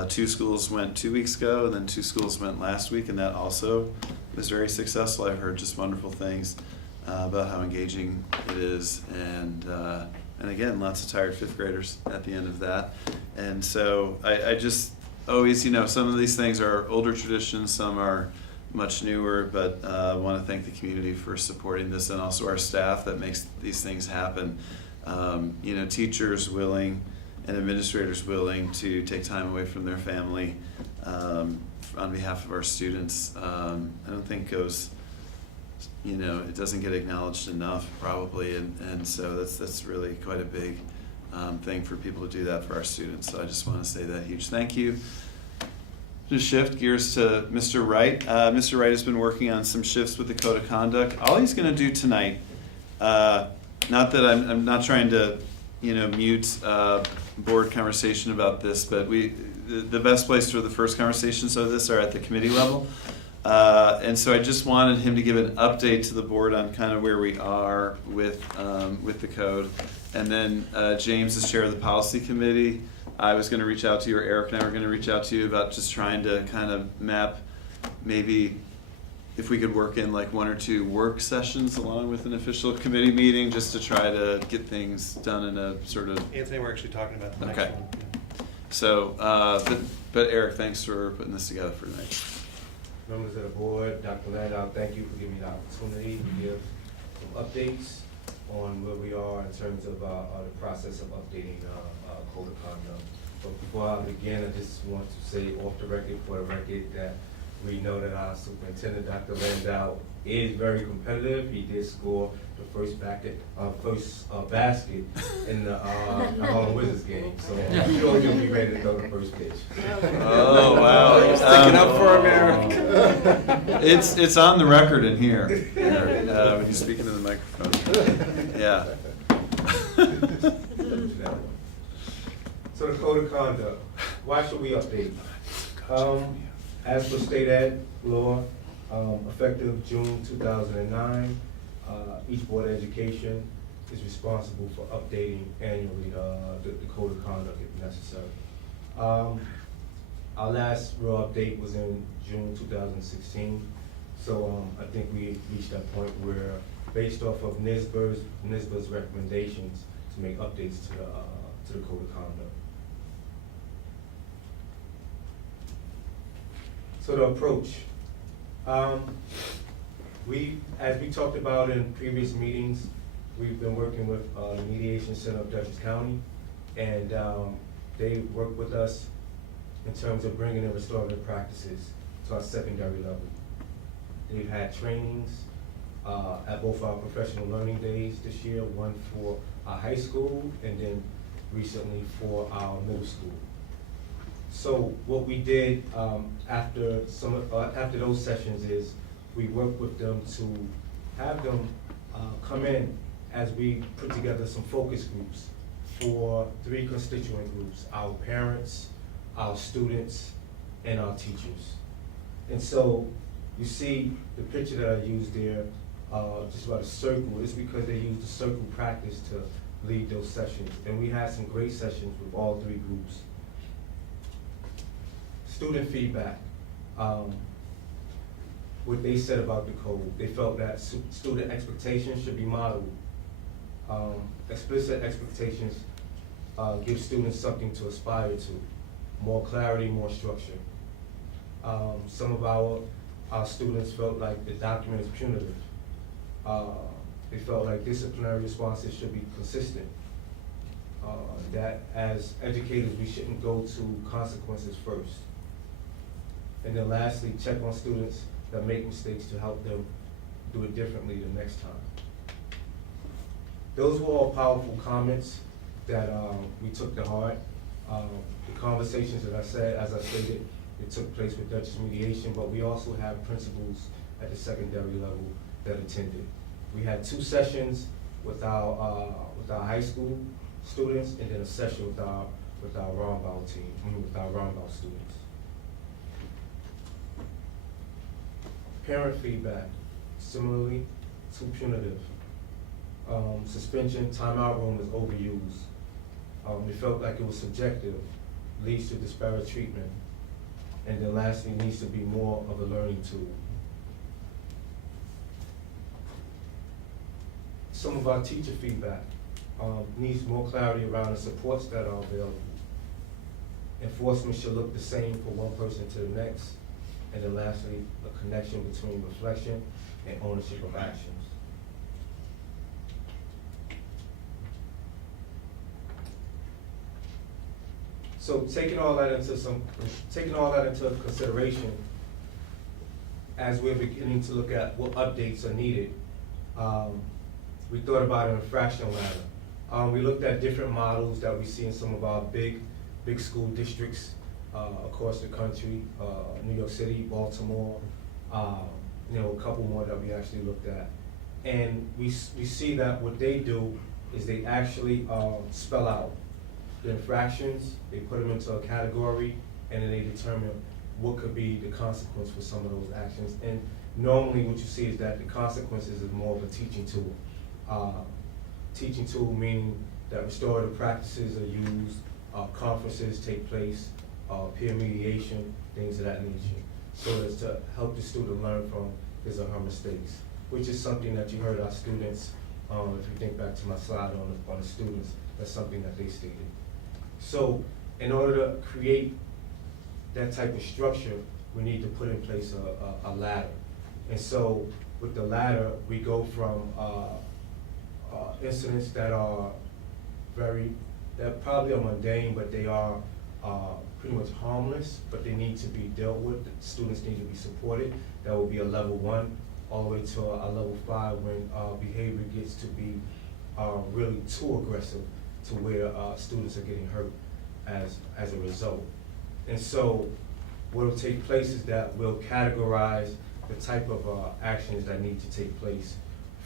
2 schools went 2 weeks ago, and then 2 schools went last week, and that also was very successful. I've heard just wonderful things about how engaging it is, and again, lots of tired 5th graders at the end of that. And so I just always, some of these things are older traditions, some are much newer, but I want to thank the community for supporting this, and also our staff that makes these things happen. Teachers willing and administrators willing to take time away from their family on behalf of our students. I don't think goes, it doesn't get acknowledged enough probably, and so that's really quite a big thing for people to do that for our students. So I just want to say that huge thank you. To shift gears to Mr. Wright. Mr. Wright has been working on some shifts with the Code of Conduct. All he's going to do tonight, not that I'm not trying to, mute board conversation about this, but the best place for the first conversations of this are at the committee level. And so I just wanted him to give an update to the board on kind of where we are with the code. And then James is chair of the policy committee. I was going to reach out to you, or Eric and I were going to reach out to you about just trying to kind of map maybe if we could work in like 1 or 2 work sessions along with an official committee meeting, just to try to get things done in a sort of... Anthony, we're actually talking about the next Okay. one. So, but Eric, thanks for putting this together for tonight. Members of the board, Dr. Landau, thank you for giving me the opportunity to give some updates on where we are in terms of the process of updating Code of Conduct. But before I begin, I just want to say off the record, for the record, that we know that our superintendent, Dr. Landau, is very competitive. He did score the first basket in the Harlem Wizards game. So I'm sure he'll be ready to throw the first pitch. Oh, wow. Sticking up for America. It's on the record in here, Eric, when you speak into the microphone. Yeah. So the Code of Conduct, why should we update? As for state ed law, effective June 2009, each board of education is responsible for updating annually the Code of Conduct if necessary. Our last real update was in June 2016. So I think we reached that point where, based off of NISBA's recommendations, to make updates to the Code of Conduct. So the approach, as we talked about in previous meetings, we've been working with the Mediation Center of Dutchess County, and they work with us in terms of bringing in restorative practices to our secondary level. They've had trainings at both our professional learning days this year, one for our high school and then recently for our middle school. So what we did after those sessions is we worked with them to have them come in as we put together some focus groups for 3 constituent groups: our parents, our students, and our teachers. And so you see the picture that I used there, just about a circle. It's because they used the circle practice to lead those sessions. And we had some great sessions with all 3 groups. Student feedback, what they said about the code. They felt that student expectations should be modeled. Explicit expectations give students something to aspire to. More clarity, more structure. Some of our our students felt like the document is punitive. They felt like disciplinary responses should be consistent. That as educators, we shouldn't go to consequences first. And then lastly, check on students that make mistakes to help them do it differently the next time. Those were all powerful comments that we took to heart. The conversations that as I stated, it took place with Dutchess Mediation, but we also have principals at the secondary level that attended. We had 2 sessions with our high school students, and then a session with our Rombau team, with our Rombau students. Parent feedback, similarly, too punitive. Suspension, timeout room is overused. They felt like it was subjective, leads to disparate treatment, and then lastly, needs to be more of a learning tool. Some of our teacher feedback needs more clarity around the supports that are available. Enforcement should look the same for one person to the next. And then lastly, a connection between reflection and ownership of actions. So taking all that into consideration, as we're beginning to look at what updates are needed, we thought about an infraction ladder. We looked at different models that we see in some of our big school districts across the country, New York City, Baltimore, a couple more that we actually looked at. And we see that what they do is they actually spell out the infractions, they put them into a category, and then they determine what could be the consequence for some of those actions. And normally what you see is that the consequences is more of a teaching tool. Teaching tool meaning that restorative practices are used, conferences take place, peer mediation, things of that nature. So as to help the student learn from his or her mistakes, which is something that you heard our students, if you think back to my slide on the students, that's something that they stated. So in order to create that type of structure, we need to put in place a ladder. And so with the ladder, we go from incidents that probably are mundane, but they are pretty much harmless, but they need to be dealt with. The students need to be supported. That will be a level 1, all the way to a level 5 when behavior gets to be really too aggressive to where students are getting hurt as a result. And so what will take place is that we'll categorize the type of actions that need to take place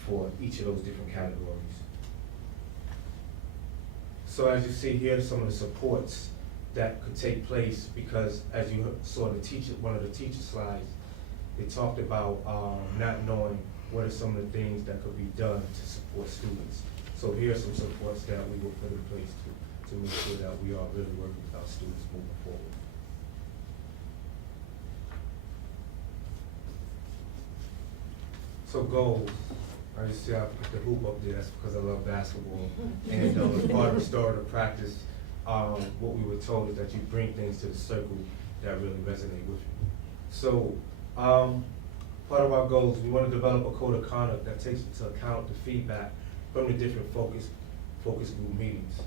for each of those different categories. So as you see here, some of the supports that could take place, because as you saw in one of the teacher slides, they talked about not knowing what are some of the things that could be done to support students. So here are some supports that we will put in place to make sure that we are really working with our students moving forward. So goals. I just see I put the hoop up there, that's because I love basketball. And as part of restorative practice, what we were told is that you bring things to the circle that really resonate with you. So part of our goals, we want to develop a code of conduct that takes into account the feedback from the different focus group meetings.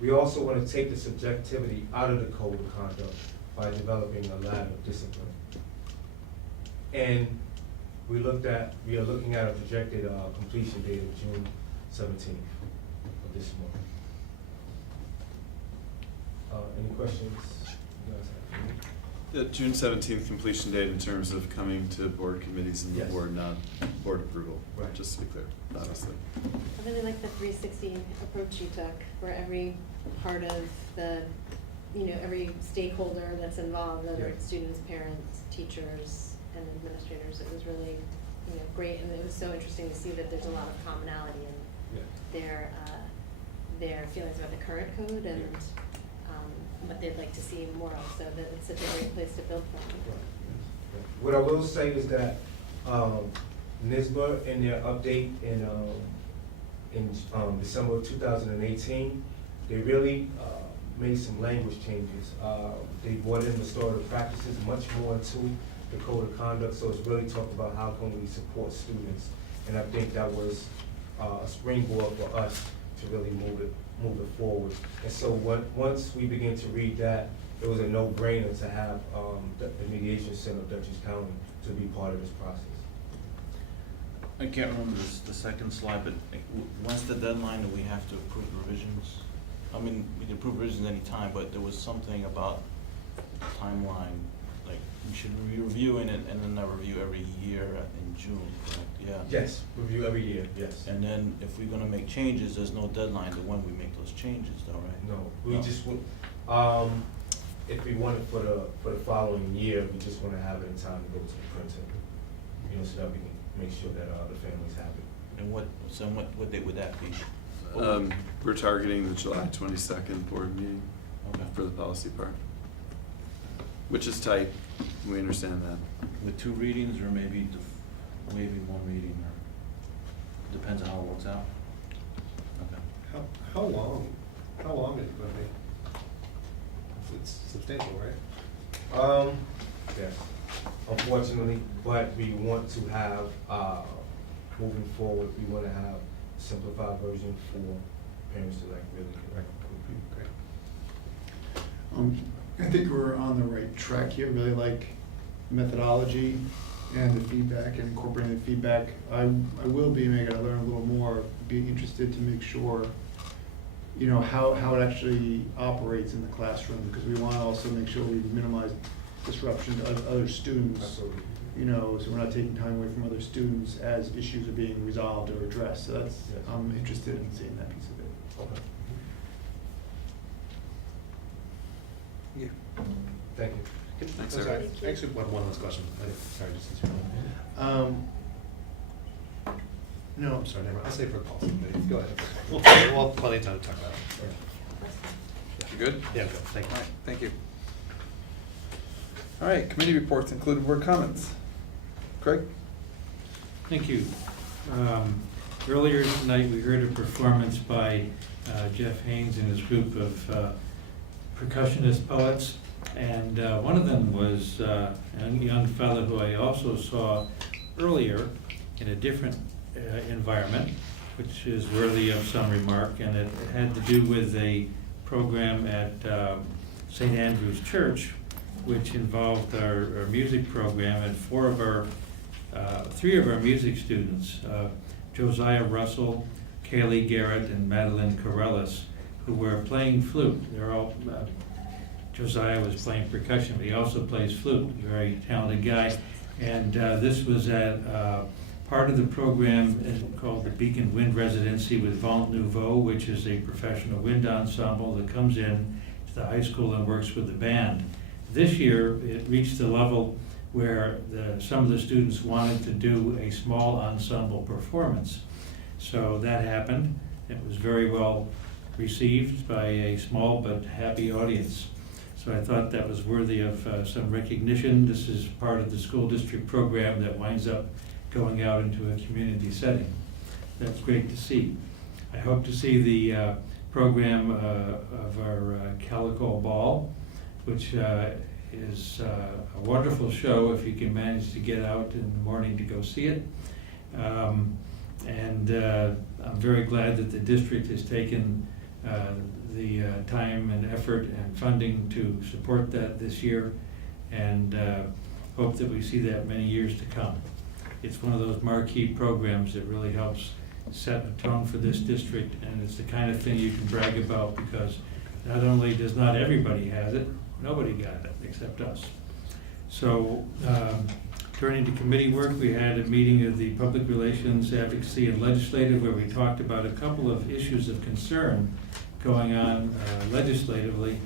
We also want to take the subjectivity out of the code of conduct by developing a ladder of discipline. And we are looking at a projected completion date of June 17th of this month. Any questions you guys have for me? The June 17th completion date in terms of coming to board committees and the board, not board approval, Right. just to be clear, honestly. I really like the 360 approach you took, where every part of the, every stakeholder that's involved, whether it's students, parents, teachers, and administrators, it was really, great, and it was so interesting to see that there's a lot of commonality in their feelings about the current code and what they'd like to see more of, so that it's such a great place to build from. What I will say is that NISBA in their update in December of 2018, they really made some language changes. They brought in restorative practices, much more to the code of conduct, so it's really talking about how can we support students. And I think that was a springboard for us to really move it forward. And so once we began to read that, it was a no-brainer to have the Mediation Center of Dutchess County to be part of this process. I can't remember the second slide, but when's the deadline that we have to approve revisions? I mean, we can approve revisions anytime, but there was something about timeline, like we should be reviewing it and then a review every year in June, correct? Yeah. Yes, review every year, yes. And then if we're gonna make changes, there's no deadline to when we make those changes though, right? No, we just would, if we want it for the following year, we just want to have it in time to go to the printer, you know, so that we can make sure that the families have it. And what date would that be? We're targeting the July 22nd board meeting for the policy part, which is tight. We understand that. With 2 readings or maybe waiving 1 reading, or depends on how it works out? Okay. How long is it going to be? It's substantial, right? Yes, unfortunately, but we want to have, moving forward, we want to have a simplified version for parents to like really correct. I think we're on the right track here. Really like methodology and the feedback and incorporating the feedback. I will be making I learn a little more. Be interested to make sure, you know, how it actually operates in the classroom, because we want to also make sure we minimize disruption to other students. Absolutely. You know, so we're not taking time away from other students as issues are being resolved or addressed. So that's, yes. I'm interested in seeing that piece of it. Okay. Yeah. Thank you. Thanks, I'm Eric. sorry. Actually, one last question. Sorry, just since you're no, I'm sorry, never mind. I'll say for policy committee. Go ahead. We'll have plenty of time to talk about it. You good? Yeah, good. Thank you. All right, thank you. All right, committee reports included board comments. Craig? Thank you. Earlier tonight, we heard a performance by Jeff Haynes and his group of percussionist poets. And one of them was a young fellow who I also saw earlier in a different environment, which is worthy of some remark. And it had to do with a program at St. Andrew's Church, which involved our music program, and three of our music students, Josiah Russell, Kaylee Garrett, and Madeline Corellis, who were playing flute. They're all, Josiah was playing percussion, but he also plays flute, a very talented guy. And this was at part of the program called the Beacon Wind Residency with Vent Nouveau, which is a professional wind ensemble that comes in to the high school and works with the band. This year, it reached the level where some of the students wanted to do a small ensemble performance. So that happened. It was very well received by a small but happy audience. So I thought that was worthy of some recognition. This is part of the school district program that winds up going out into a community setting. That's great to see. I hope to see the program of our Calico Ball, which is a wonderful show if you can manage to get out in the morning to go see it. And I'm very glad that the district has taken the time and effort and funding to support that this year, and hope that we see that many years to come. It's one of those marquee programs that really helps set a tone for this district, and it's the kind of thing you can brag about, because not only does not everybody have it, nobody got it except us. So turning to committee work, we had a meeting of the Public Relations, Advocacy, and Legislative, where we talked about a couple of issues of concern going on legislatively.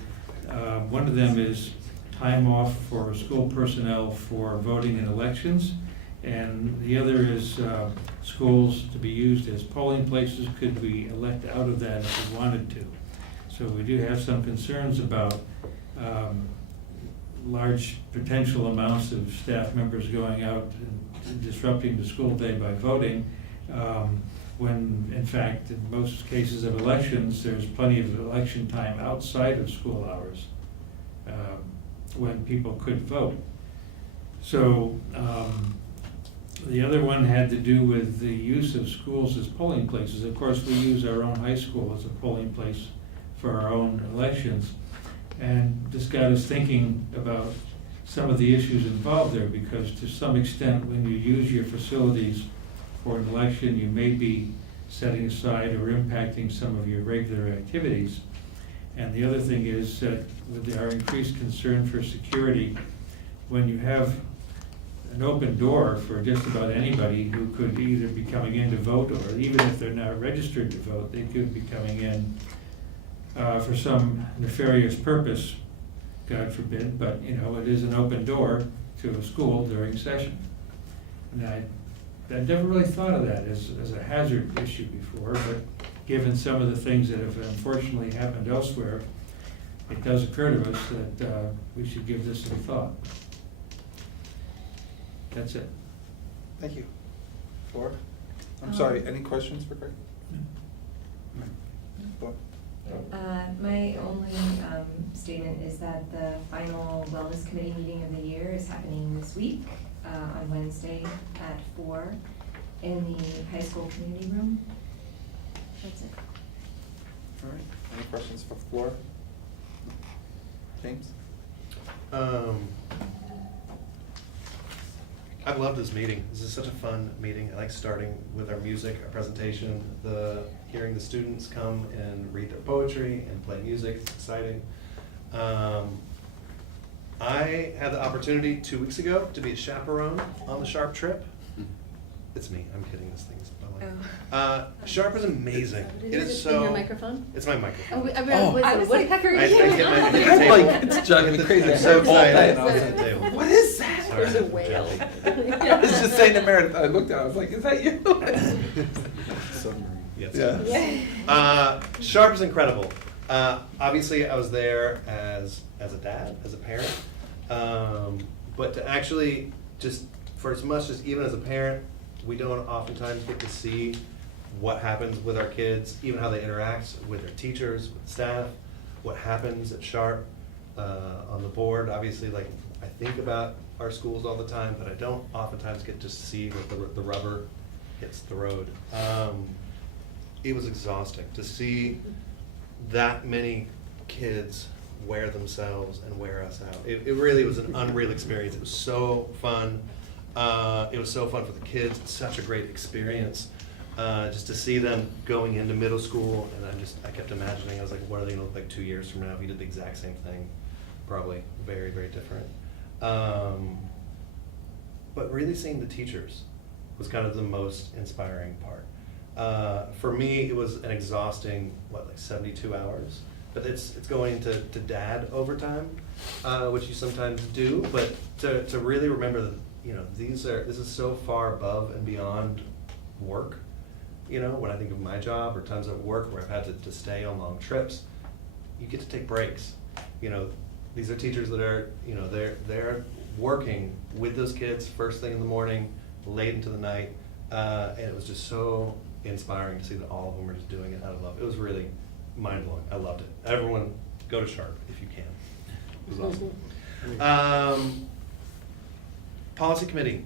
One of them is time off for school personnel for voting in elections, and the other is schools to be used as polling places. Could we elect out of that if we wanted to? So we do have some concerns about large potential amounts of staff members going out and disrupting the school day by voting. when in fact in most cases of elections, there's plenty of election time outside of school hours when people could vote. So the other one had to do with the use of schools as polling places. Of course, we use our own high school as a polling place for our own elections. And this got us thinking about some of the issues involved there, because to some extent, when you use your facilities for an election, you may be setting aside or impacting some of your regular activities. And the other thing is that with our increased concern for security, when you have an open door for just about anybody who could either be coming in to vote, or even if they're not registered to vote, they could be coming in for some nefarious purpose, God forbid, but it is an open door to a school during session. And I never really thought of that as a hazard issue before, but given some of the things that have unfortunately happened elsewhere, it does occur to us that we should give this some thought. That's it. Thank you. Laura? I'm sorry, any questions for Craig? Laura? My only statement is that the final Wellness Committee meeting of the year is happening this week on Wednesday at 4 in the high school community room. That's it. All right, any questions for Laura? James? I've loved this meeting. This is such a fun meeting. I like starting with our music, our presentation, hearing the students come and read their poetry and play music. It's exciting. I had the opportunity 2 weeks ago to be a chaperone on the Sharp trip. It's me. I'm kidding. This thing's Sharp is amazing. It is so. Your microphone? It's my microphone. I was like, I get my table. It's driving me crazy. I'm so excited. I was at the table. What is that? Sorry, There's a whale. I was just saying to Meredith, I looked at it, I was like, is that you? Yes. Yeah. Sharp is incredible. Obviously, I was there as a dad, as a parent, but to actually just for as much as even as a parent, we don't oftentimes get to see what happens with our kids, even how they interact with their teachers, with staff, what happens at Sharp on the board. Obviously, like I think about our schools all the time, but I don't oftentimes get to see what the rubber hits the road. It was exhausting to see that many kids wear themselves and wear us out. It really was an unreal experience. It was so fun. It was so fun for the kids. It's such a great experience. Just to see them going into middle school, and I kept imagining, I was like, what are they gonna look like 2 years from now if you did the exact same thing? Probably very, very different. But really seeing the teachers was kind of the most inspiring part. For me, it was an exhausting, 72 hours? But it's going to dad overtime, which you sometimes do, but to really remember that, this is so far above and beyond work. When I think of my job or times at work where I've had to stay on long trips, you get to take breaks. These are teachers that are, they're working with those kids first thing in the morning, late into the night, and it was just so inspiring to see that all of them are just doing it out of love. It was really mind-blowing. I loved it. Everyone, go to Sharp if you can. It was awesome. Policy Committee.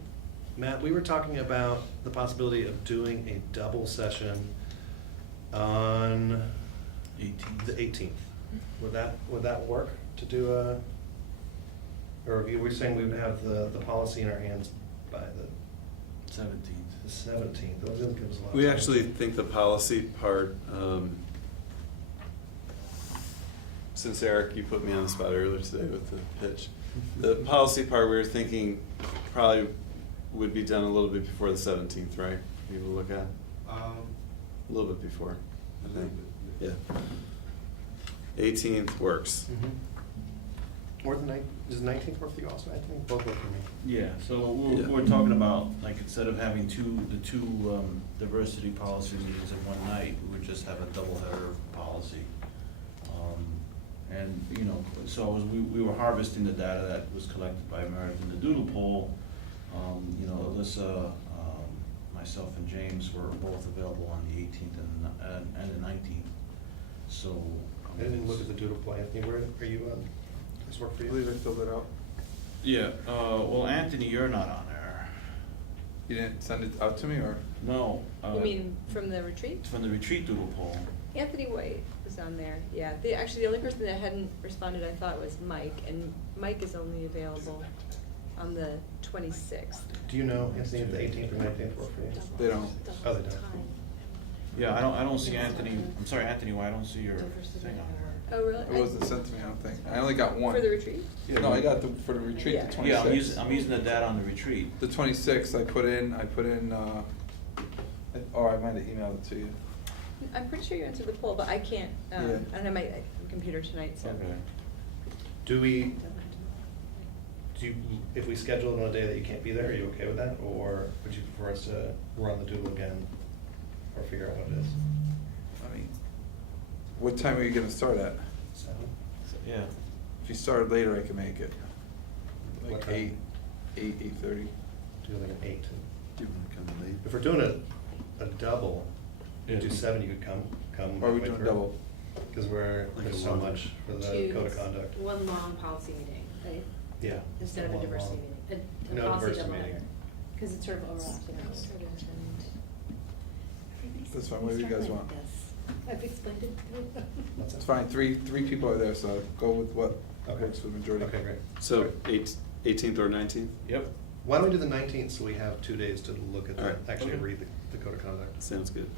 Matt, we were talking about the possibility of doing a double session on the 18th. Would that work to do or were we saying we would have the policy in our hands by the 17th? The 17th. That was gonna give us a lot of We time. actually think the policy part, since Eric, you put me on the spot earlier today with the pitch. The policy part, we were thinking probably would be done a little bit before the 17th, right? You will look at? A little bit before, I think. Yeah. 18th works. Or the 19th. Does the 19th work for you also? I think both work for me. Yeah, so we're talking about, like, instead of having the two diversity policy meetings in one night, we would just have a double header policy. And, so as we were harvesting the data that was collected by Meredith in the doodle poll, Alyssa, myself and James were both available on the 18th and the 19th. So. I didn't look at the doodle poll. Anthony, where are you on? Does this work for you? I believe I filled it out. Yeah, well, Anthony, you're not on there. You didn't send it out to me, or? No. You mean from the retreat? From the retreat doodle poll. Anthony White was on there, yeah. Actually, the only person that hadn't responded, I thought, was Mike, and Mike is only available on the 26th. Do you know, Anthony, if the 18th or 19th work for you? They don't. Oh, they don't. Yeah, I don't see Anthony, I'm sorry, Anthony, why I don't see your thing on there. Oh, really? It wasn't sent to me, I don't think. I only got one. For the retreat? Yeah, no, I got for the retreat, Yeah. the 26th. Yeah, I'm using the data on the retreat. The 26th, I put in, or I might have emailed it to you. I'm pretty sure you answered the poll, but I can't, Yeah. I don't have my computer tonight, so. Okay. If we schedule it on a day that you can't be there, are you okay with that? Or would you prefer us to run the doodle again or figure out what it is? I mean, what time are you gonna start at? 7? Yeah. If you started later, I can make it. What Like time? 8:30. Do like an 8. You wanna come late? If we're doing a double, Yeah. do 7, you could come. Or are we doing double? Because Like there's a so long- much for the Choose code of conduct. one long policy meeting, right? Yeah. Instead of a One diversity long- meeting, a No, policy diversity double meeting. header. Because it sort of overlaps, you know, sort of, That's fine, whatever you guys want. I've explained it. It's fine, three people are there, so go with what works for the majority. Okay, great. So 18th or 19th? Yep. Why don't we do the 19th so we have 2 days to look at, All right. actually Okay. read the code of conduct? Sounds good.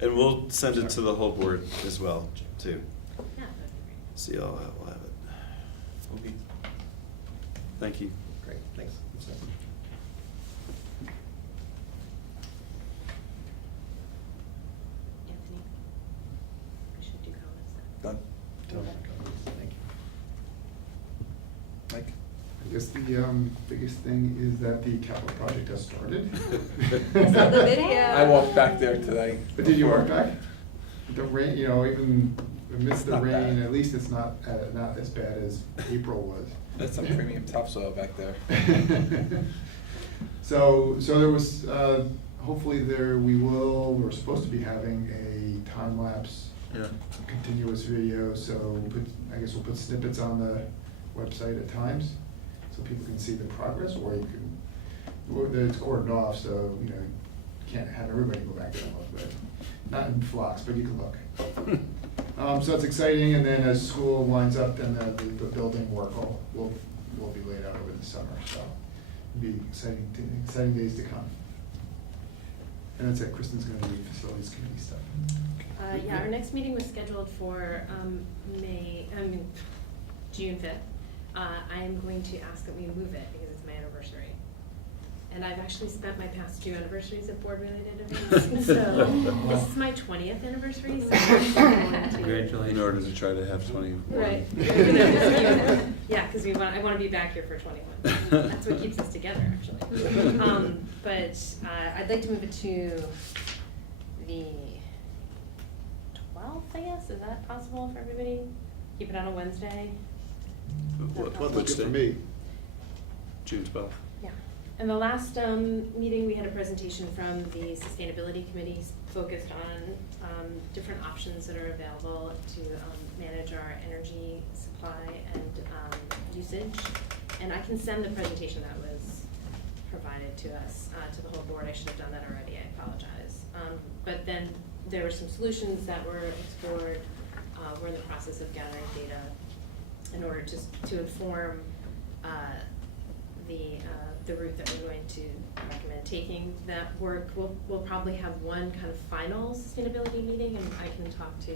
And we'll send it to the whole board as well, too. Yeah, that'd be great. So y'all will have it. Okay. Thank you. Great, thanks. Anthony, I should do comments now. Done. Thank you. Mike? I guess the biggest thing is that the capital project has started. I saw the video. I walked back there today. But did you walk back? The rain, even amidst the Not rain, bad. at least it's not as bad as April was. That's some premium topsoil back there. So there was, hopefully we're supposed to be having a time lapse, Yeah. continuous video, so I guess we'll put snippets on the website at times, so people can see the progress, or you can, it's cordoned off, so, you can't have everybody go back there and look, but, not in flocks, but you can look. So it's exciting, and then as school winds up, then the building work will be laid out over the summer, so it'll be exciting days to come. And that's it, Kristen's gonna do facilities committee stuff. Yeah, our next meeting was scheduled for June 5th. I am going to ask that we move it because it's my anniversary. And I've actually spent my past 2 anniversaries at board-related events, so this is my 20th anniversary, so I'm going to. Congratulations. In order to try to have 20. Right. Yeah, because I want to be back here for 21. That's what keeps us together, actually. But I'd like to move it to the 12th, I guess. Is that possible for everybody? Keep it on a Wednesday? Which day? For me. June 12th. Yeah. And the last meeting, we had a presentation from the Sustainability Committee focused on different options that are available to manage our energy supply and usage. And I can send the presentation that was provided to us, to the whole board. I should have done that already, I apologize. But then there were some solutions that were explored. We're in the process of gathering data in order to inform the route that we're going to recommend taking. That work, we'll probably have one kind of final sustainability meeting, and I can talk to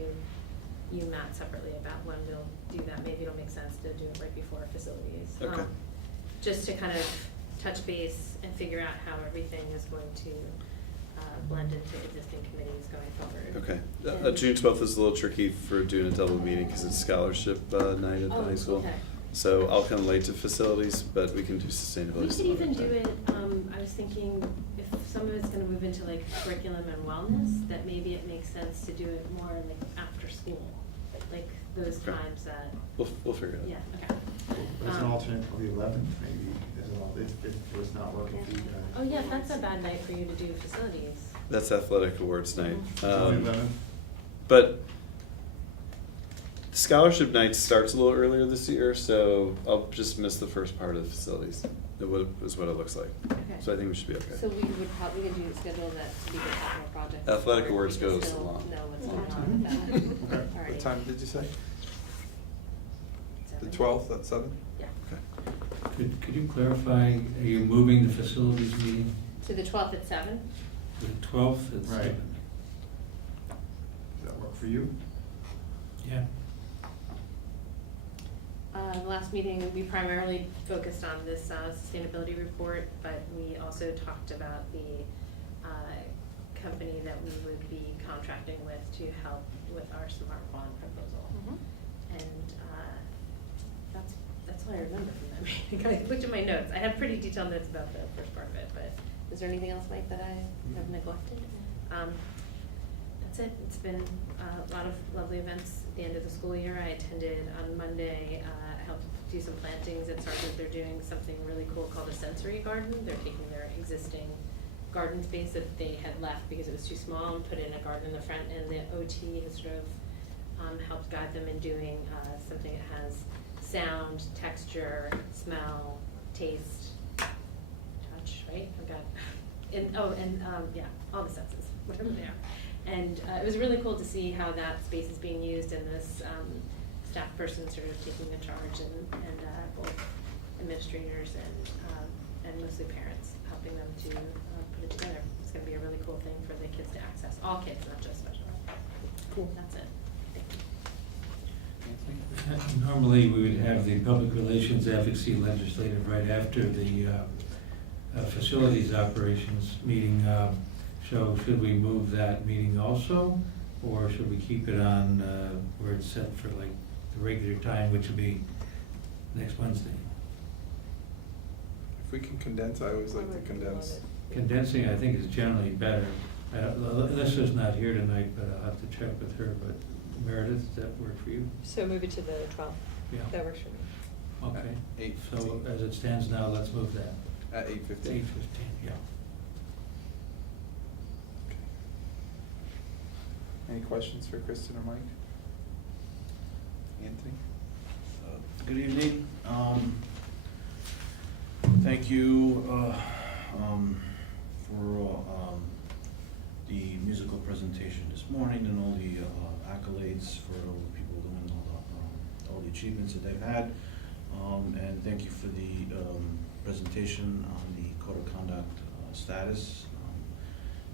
you, Matt, separately about when we'll do that. Maybe it'll make sense to do it right before facilities. Okay. Just to kind of touch base and figure out how everything is going to blend into existing committees going forward. Okay. June 12th is a little tricky for doing a double meeting because it's scholarship night at the high school. Okay. So I'll come late to facilities, but we can do sustainability. We could some even other do time. it, I was thinking if some of it's gonna move into like curriculum and wellness, that maybe it makes sense to do it more like after school. Like those Okay. times that, We'll figure it out. yeah, okay. As an alternate for the 11th, maybe, as an alternate, if it was not working for you guys. Oh, yeah, that's a bad night for you to do facilities. That's athletic awards night. Mhm. Only 11th? But scholarship night starts a little earlier this year, so I'll just miss the first part of the facilities. Is what it looks like. Okay. So I think we should be okay. So we would probably do schedule that to be the capital project. Athletic or awards we can goes still along. know what's going on with that. Okay. Alrighty. What time did you say? The 7. 12th at 7? Yeah. Okay. Could you clarify, are you moving the facilities meeting To the 12th at 7? to the 12th at Right. 7? Does that work for you? Yeah. The last meeting, we primarily focused on this sustainability report, but we also talked about the company that we would be contracting with to help with our smart bond proposal. And that's all I remember from that meeting. I looked at my notes. I have pretty detailed notes about the first part of it, but is there anything else, Mike, that I have neglected? That's it. It's been a lot of lovely events at the end of the school year. I attended on Monday, helped do some plantings at Sargent. They're doing something really cool called a sensory garden. They're taking their existing garden space that they had left because it was too small and put in a garden in the front, and the OT has sort of helped guide them in doing something that has sound, texture, smell, taste, touch, right? I've got, and yeah, all the senses, whatever they are. And it was really cool to see how that space is being used, and this staff person sort of taking the charge, and both administrators and mostly parents helping them to put it together. It's going to be a really cool thing for the kids to access, all kids, not just special ed. Cool. That's it. Thank you. Normally, we would have the public relations advocacy legislative right after the facilities operations meeting. So should we move that meeting also, or should we keep it on where it's set for like the regular time, which would be next Wednesday? If we can condense, I always like to condense. Condensing, I think, is generally better. Alyssa's not here tonight, but I'll have to check with her. But Meredith, does that work for you? So move it to the 12th. Yeah. That works for me. Okay. So as it stands now, let's move that. At 8:15. 8:15, yeah. Any questions for Kristen or Mike? Anthony? Good evening. Thank you for the musical presentation this morning and all the accolades for all the people doing all the achievements that they've had. And thank you for the presentation on the code of conduct status.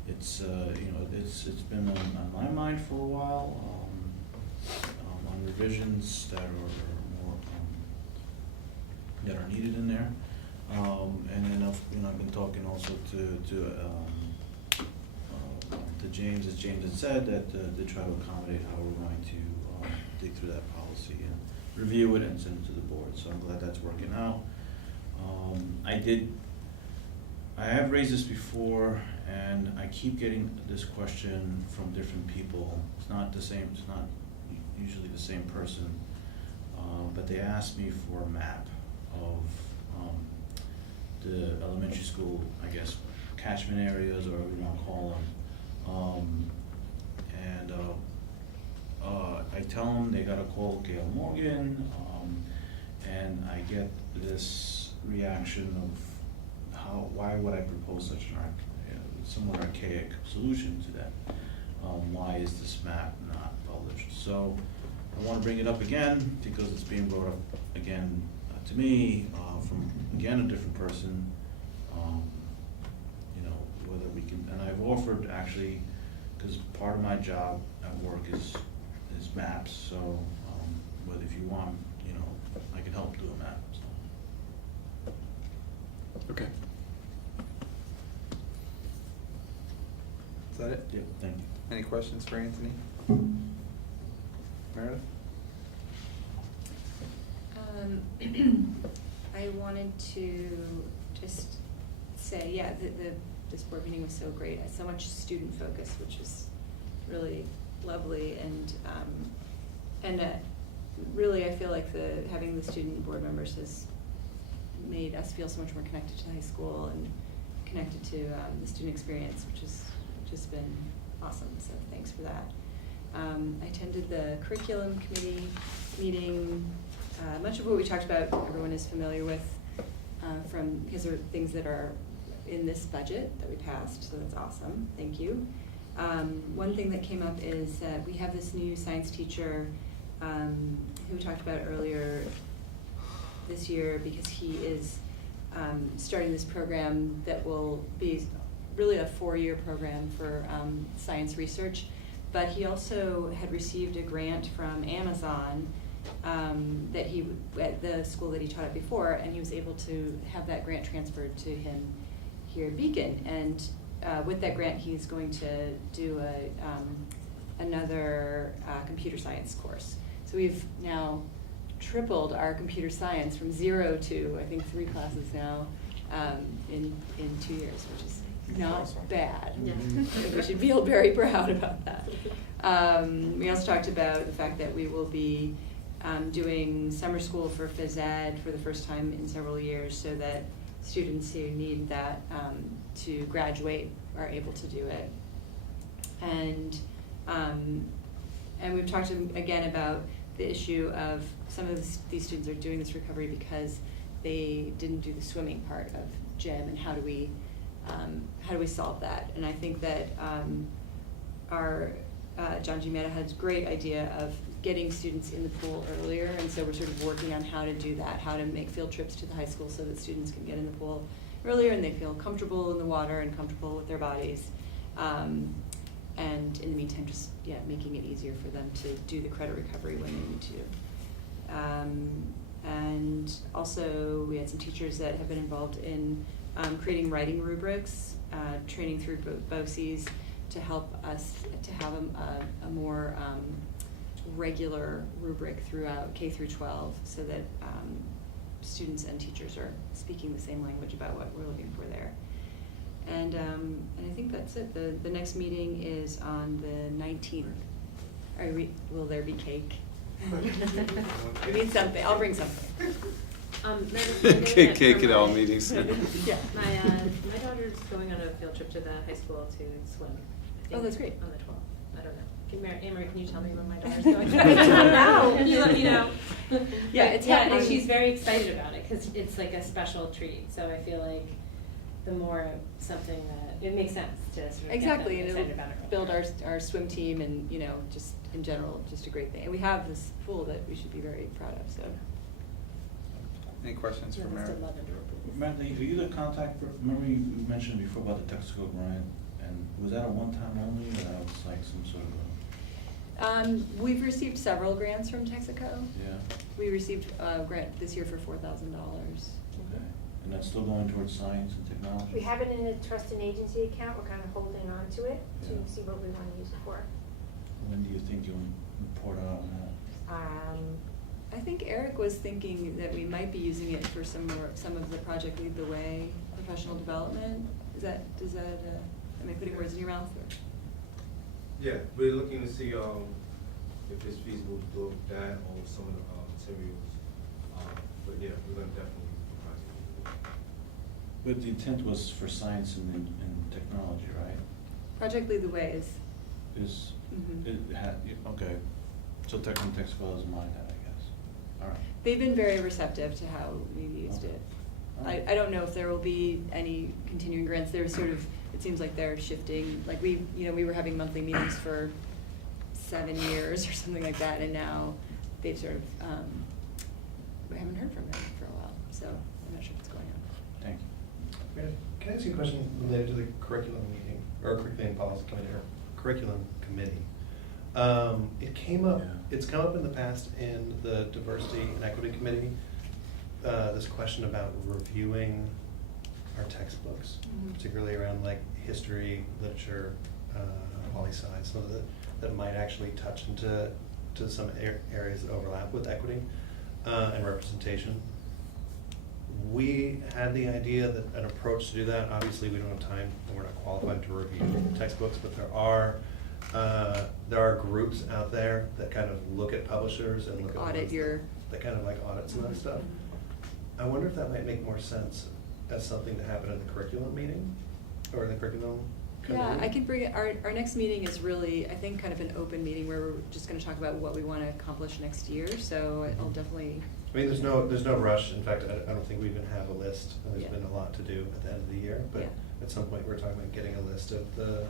It's it's been on my mind for a while on revisions that are more that are needed in there. And then I've been talking also to James, as James had said, that to try to accommodate how we're going to dig through that policy and review it and send it to the board. So I'm glad that's working out. I have raised this before, and I keep getting this question from different people. It's not the same. It's not usually the same person, but they asked me for a map of the elementary school, I guess, catchment areas, or whatever you want to call them. I tell them they gotta call Gail Morgan, and I get this reaction of why would I propose such an somewhat archaic solution to that? Why is this map not published? So I want to bring it up again because it's being brought up again to me from again a different person. Whether we can, and I've offered actually, because part of my job at work is maps. So whether if you want, I can help do a map. So. Okay. Is that it? Yeah, thank you. Any questions for Anthony? Meredith? I wanted to just say, yeah, this board meeting was so great. So much student focus, which was really lovely, and really, I feel like having the student board members has made us feel so much more connected to the high school and connected to the student experience, which has just been awesome, so thanks for that. I attended the curriculum committee meeting. Much of what we talked about, everyone is familiar with, because there are things that are in this budget that we passed, so that's awesome, thank you. One thing that came up is that we have this new science teacher who we talked about earlier this year, because he is starting this program that will be really a 4-year program for science research. But he also had received a grant from Amazon that at the school that he taught at before, and he was able to have that grant transferred to him here at Beacon. And with that grant, he's going to do another computer science course. So we've now tripled our computer science from 0 to, I think, 3 classes now in 2 years, which is not bad. Yeah. We should feel very proud about that. We also talked about the fact that we will be doing summer school for Phys Ed for the first time in several years, so that students who need that to graduate are able to do it. And we've talked again about the issue of some of these students are doing this recovery because they didn't do the swimming part of gym, and how do we solve that? And I think that our John G. Mehta had a great idea of getting students in the pool earlier, and so we're sort of working on how to do that, how to make field trips to the high school so that students can get in the pool earlier and they feel comfortable in the water and comfortable with their bodies. And in the meantime, just making it easier for them to do the credit recovery when they need to. And also, we had some teachers that have been involved in creating writing rubrics, training through BOCES to help us to have a more regular rubric throughout K through 12, so that students and teachers are speaking the same language about what we're looking for there. And I think that's it. The next meeting is on the 19th. Will there be cake? I need something. I'll bring something. Cake at all meetings. Yeah. My daughter's going on a field trip to the high school to swim. I think, Oh, that's great. On the 12th. I don't know. Anne-Marie, can you tell me when my daughter's going? No. You let me know. Yeah, it's and happening. she's very excited about it because it's like a special treat. So I feel like the more something that it makes sense to sort of Exactly, get and them it'll excited about it. build our swim team, and just in general, just a great thing. And we have this pool that we should be very proud of. So. Any questions for Mary? Matt, are you the contact? Remember you mentioned before about the Texaco grant, and was that a one-time only, or that was like some sort of a? We've received several grants from Texaco. Yeah. We received a grant this year for $4,000. Okay, and that's still going towards science and technology? We have it in a trust and agency account. We're kind of holding on to it to Yeah. see what we want to use it for. When do you think you'll report out on that? I think Eric was thinking that we might be using it for some of the Project Lead the Way professional development. Am I putting words in your mouth? Or? Yeah, we're looking to see if it's feasible to do that or some of the materials. But yeah, we're going to definitely provide it. But the intent was for science and technology, right? Project Lead the Way is. Okay, so Texaco doesn't mind that, I guess. All right. They've been very receptive to how we've used it. I don't know if there will be any continuing grants. They're sort of, it seems like they're shifting. Like we were having monthly meetings for 7 years or something like that, and now they've sort of, we haven't heard from them for a while, so I'm not sure what's going on. Thank you. Can I ask you a question related to the curriculum meeting, or curriculum policy committee, or curriculum committee? It came up, it's come up in the past in the diversity and equity committee, this question about reviewing our textbooks, particularly around like history, literature, poli-sci, some of that might actually touch into some areas that overlap with equity and representation. We had the idea that an approach to do that, obviously we don't have time and we're not qualified to review textbooks, but there are there are groups out there that kind of look at publishers and look at Audit ones your. that kind of like audit some of that stuff. I wonder if that might make more sense as something to happen in the curriculum meeting or the curriculum committee. Yeah, I can bring it, our next meeting is really, I think, kind of an open meeting where we're just gonna talk about what we wanna accomplish next year, so I'll definitely. I mean, there's no rush. In fact, I don't think we even have a list. There's Yeah. been a lot to do at the end of the year, but Yeah. at some point, we're talking about getting a list of the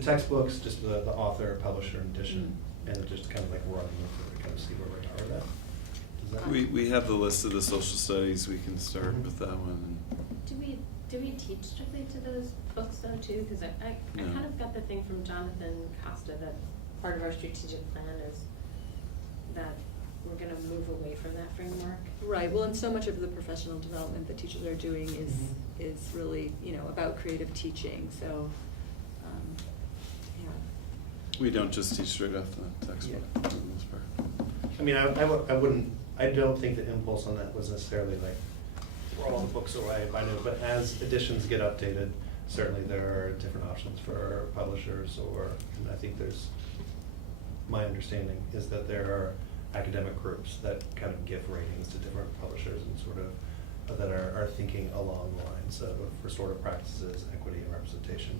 textbooks, just the author, publisher, and edition, and just kind of like running through to kind of see where we are with that. Does that? We have the list of the social studies, we can start with that one. Do we teach strictly to those books though too? Because I No. kind of got the thing from Jonathan Costa that part of our strategic plan is that we're gonna move away from that framework. Right, well, and so much of the professional development that teachers are doing is really, you know, about creative teaching, so, yeah. We don't just teach straight off the textbook for the most part. I mean, I don't think the impulse on that was necessarily like throw all the books away by new, but as editions get updated, certainly there are different options for publishers, and I think my understanding is that there are academic groups that kind of give ratings to different publishers and sort of that are thinking along the lines of restorative practices, equity, and representation.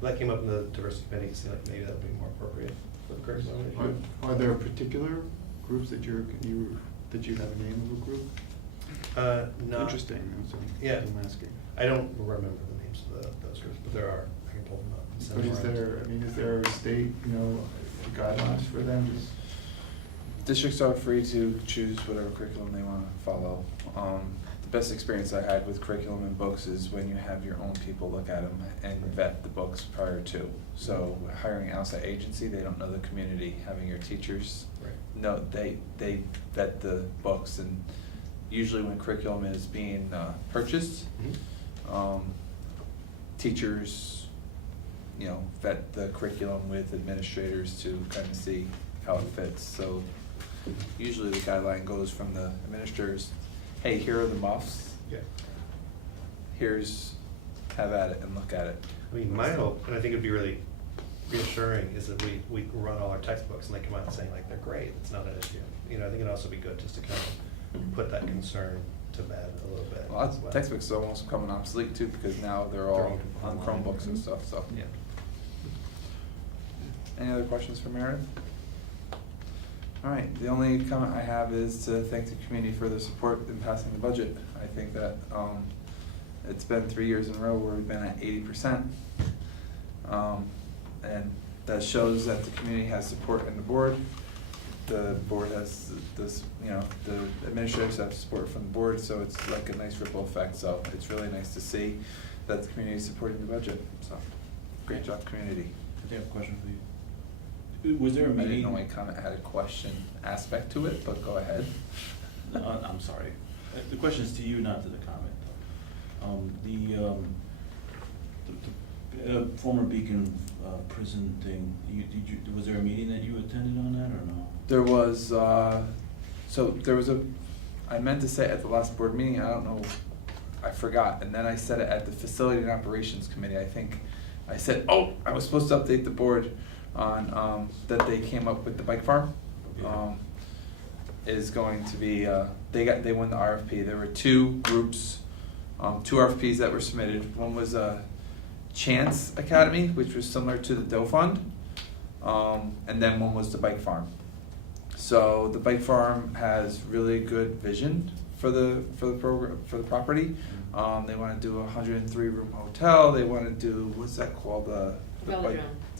That came up in the diversity committee, so like maybe that would be more appropriate for the curriculum. Are there particular groups that you have a name of a group? No. Interesting. Yeah. I'm asking. I don't remember the names of those groups, but there are. I can pull them up. And send But them around. is there a state, guidelines for them? Districts are free to choose whatever curriculum they want to follow. The best experience I had with curriculum and books is when you have your own people look at them and vet the books prior to. So hiring an outside agency, they don't know the community. Having your teachers know, they vet the books, and usually when curriculum is being purchased, teachers, vet the curriculum with administrators to kind of see how it fits. So usually the guideline goes from the administrators, hey, here are the muffs. Yeah. Have at it and look at it. I mean, my hope, and I think it'd be really reassuring, is that we run all our textbooks and they come out saying like they're great. It's not an issue. I think it'd also be good just to kind of put that concern to bed a little bit. Well, as well. textbooks are almost becoming obsolete too, because now they're all on Chromebooks and stuff. So. Yeah. Any other questions for Meredith? All right, the only comment I have is to thank the community for their support in passing the budget. I think that it's been 3 years in a row where we've been at 80%. And that shows that the community has support in the board. The board has this, the administrators have support from the board, so it's like a nice ripple effect. So it's really nice to see that the community is supporting the budget. So great job, community. I have a question for you. Was there a I didn't meeting? know my comment had a question aspect to it, but go ahead. No, I'm sorry. The question is to you, not to the comment. The former Beacon prison thing, was there a meeting that you attended on that or no? There was, I meant to say it at the last board meeting, I don't know, I forgot, and then I said it at the Facility and Operations Committee. I think I said, I was supposed to update the board on that they came up with the bike farm. Is going to be, they won the RFP. There were two groups, two RFPs that were submitted. One was Chance Academy, which was similar to the Doe Fund, and then one was the bike farm. So the bike farm has really good vision for the program, for the property. They want to do a 103-room hotel. They want to do, what's that called? The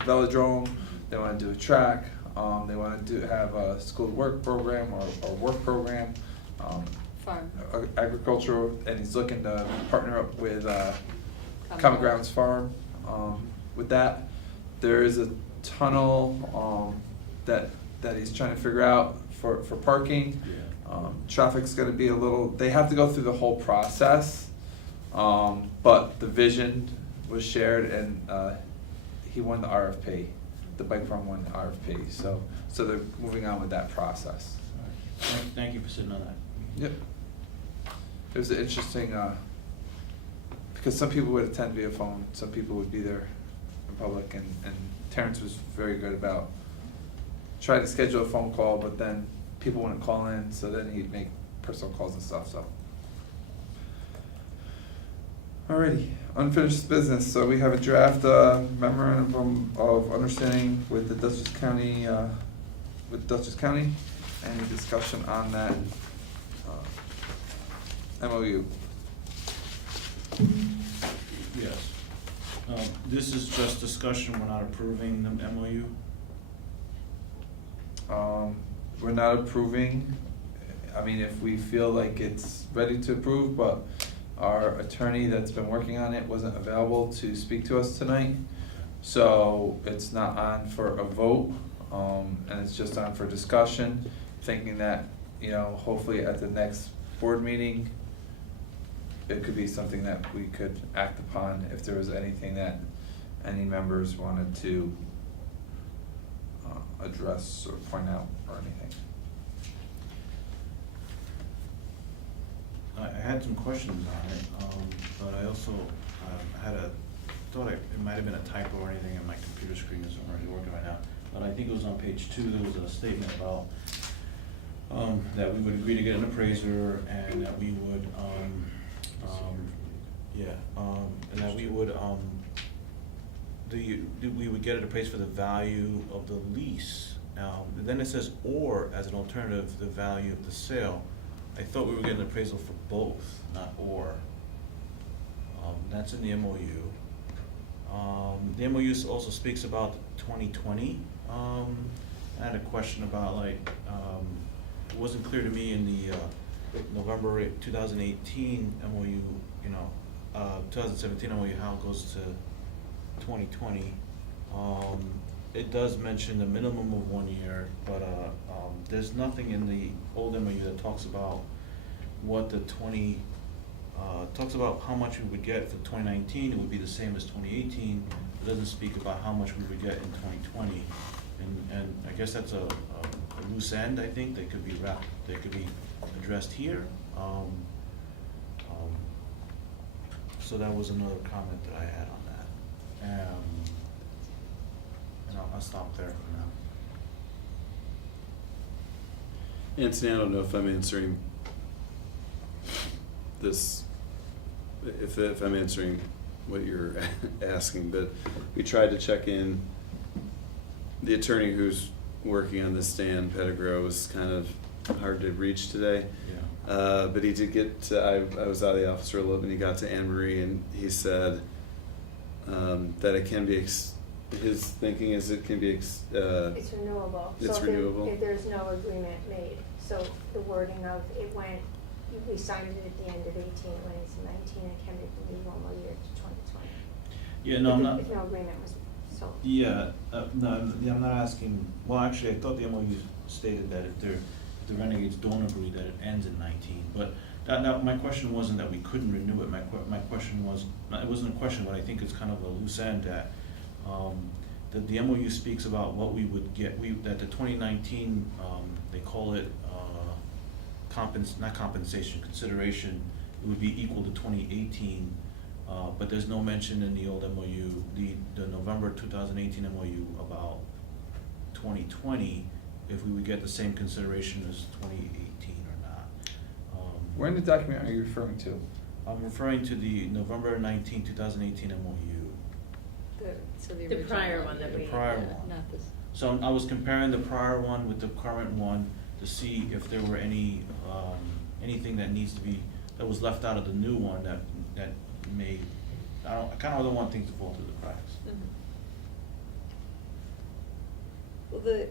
velodrome. They want to do a track. They want to have a school work program or work program. Farm. Agricultural, and he's looking to partner up with Common Grounds Farm. With that, there is a tunnel that he's trying to figure out for parking. Traffic's going to be a little, they have to go through the whole process, but the vision was shared, and he won the RFP. The bike farm won the RFP, so they're moving on with that process. Thank you for sitting on that. Yep. It was interesting, because some people would attend via phone, some people would be there in public, and Terrence was very good about trying to schedule a phone call, but then people wouldn't call in, so then he'd make personal calls and stuff, so. Alrighty, unfinished business, so we have a draft memorandum of understanding with the Dutchess County, any discussion on that MOU? Yes. This is just discussion, we're not approving the MOU? We're not approving, I mean, if we feel like it's ready to approve, but our attorney that's been working on it wasn't available to speak to us tonight. So it's not on for a vote, and it's just on for discussion, thinking that, you know, hopefully at the next board meeting, it could be something that we could act upon if there was anything that any members wanted to address or point out or anything. I had some questions on it, but I also thought it might have been a typo or anything, and my computer screen isn't really working right now. But I think it was on page 2, there was a statement about that we would agree to get an appraiser, and that we would, and that we would, we would get it appraised for the value of the lease. And then it says, or as an alternative, the value of the sale. I thought we were getting an appraisal for both, not or. That's in the MOU. The MOU also speaks about 2020. I had a question about, like, it wasn't clear to me in the November 2018 MOU, you know, 2017 MOU, how it goes to 2020. It does mention the minimum of 1 year, but there's nothing in the old MOU that talks about what the talks about how much we would get for 2019. It would be the same as 2018. It doesn't speak about how much we would get in 2020, and I guess that's a loose end. I think that could be addressed here. So that was another comment that I had on that. And I'll stop there for now. Anthony, I don't know if I'm answering this, if I'm answering what you're asking, but we tried to check in. The attorney who's working on this, Dan Pettigrew, was kind of hard to reach today. Yeah. But he did get to, I was out of the office for a little bit, and he got to Anne Marie, and he said that it can be, his thinking is it can be, It's renewable. It's so renewable. If there's no agreement made, so the wording of it went, we signed it at the end of 18, it went into 19, it can be renewed 1 more year to 2020. Yeah, no, I'm not. If no agreement was sold. Yeah, no, I'm not asking, well, actually, I thought the MOU stated that if the Renegades don't agree, that it ends in 19, but that my question wasn't that we couldn't renew it. My question was, it wasn't a question, but I think it's kind of a loose end that the MOU speaks about what we would get, that the 2019, they call it not compensation, consideration, it would be equal to 2018, but there's no mention in the old MOU, the November 2018 MOU about 2020, if we would get the same consideration as 2018 or not. Where in the document are you referring to? I'm referring to the November 19, 2018 MOU. The prior one that The we. prior one. Not this. So I was comparing the prior one with the current one to see if there were any, anything that needs to be, that was left out of the new one that may, I kind of don't want things to fall through the cracks. Well, the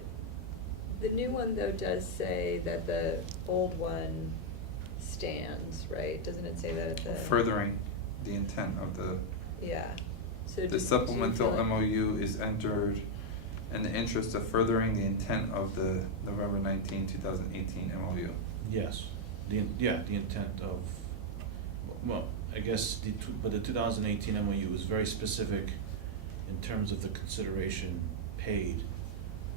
new one though does say that the old one stands, right? Doesn't it say that at the? Furthering the intent of the. Yeah. So The do you supplemental feel like- MOU is entered in the interest of furthering the intent of the November 19, 2018 MOU. Yes, the intent of, well, I guess, but the 2018 MOU was very specific in terms of the consideration paid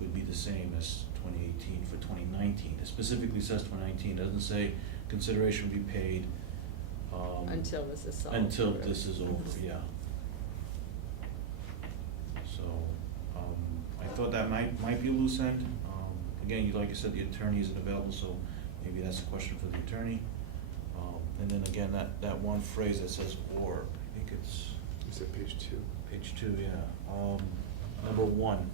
would be the same as 2018 for 2019. It specifically says 2019, doesn't say consideration would be paid until this is solved. until this is over, yeah. thought that might be a loose end. Again, like you said, the attorney isn't available, so maybe that's a question for the attorney. And then again, that one phrase that says "or," I think it's. You said page 2. Page 2, yeah. Number 1.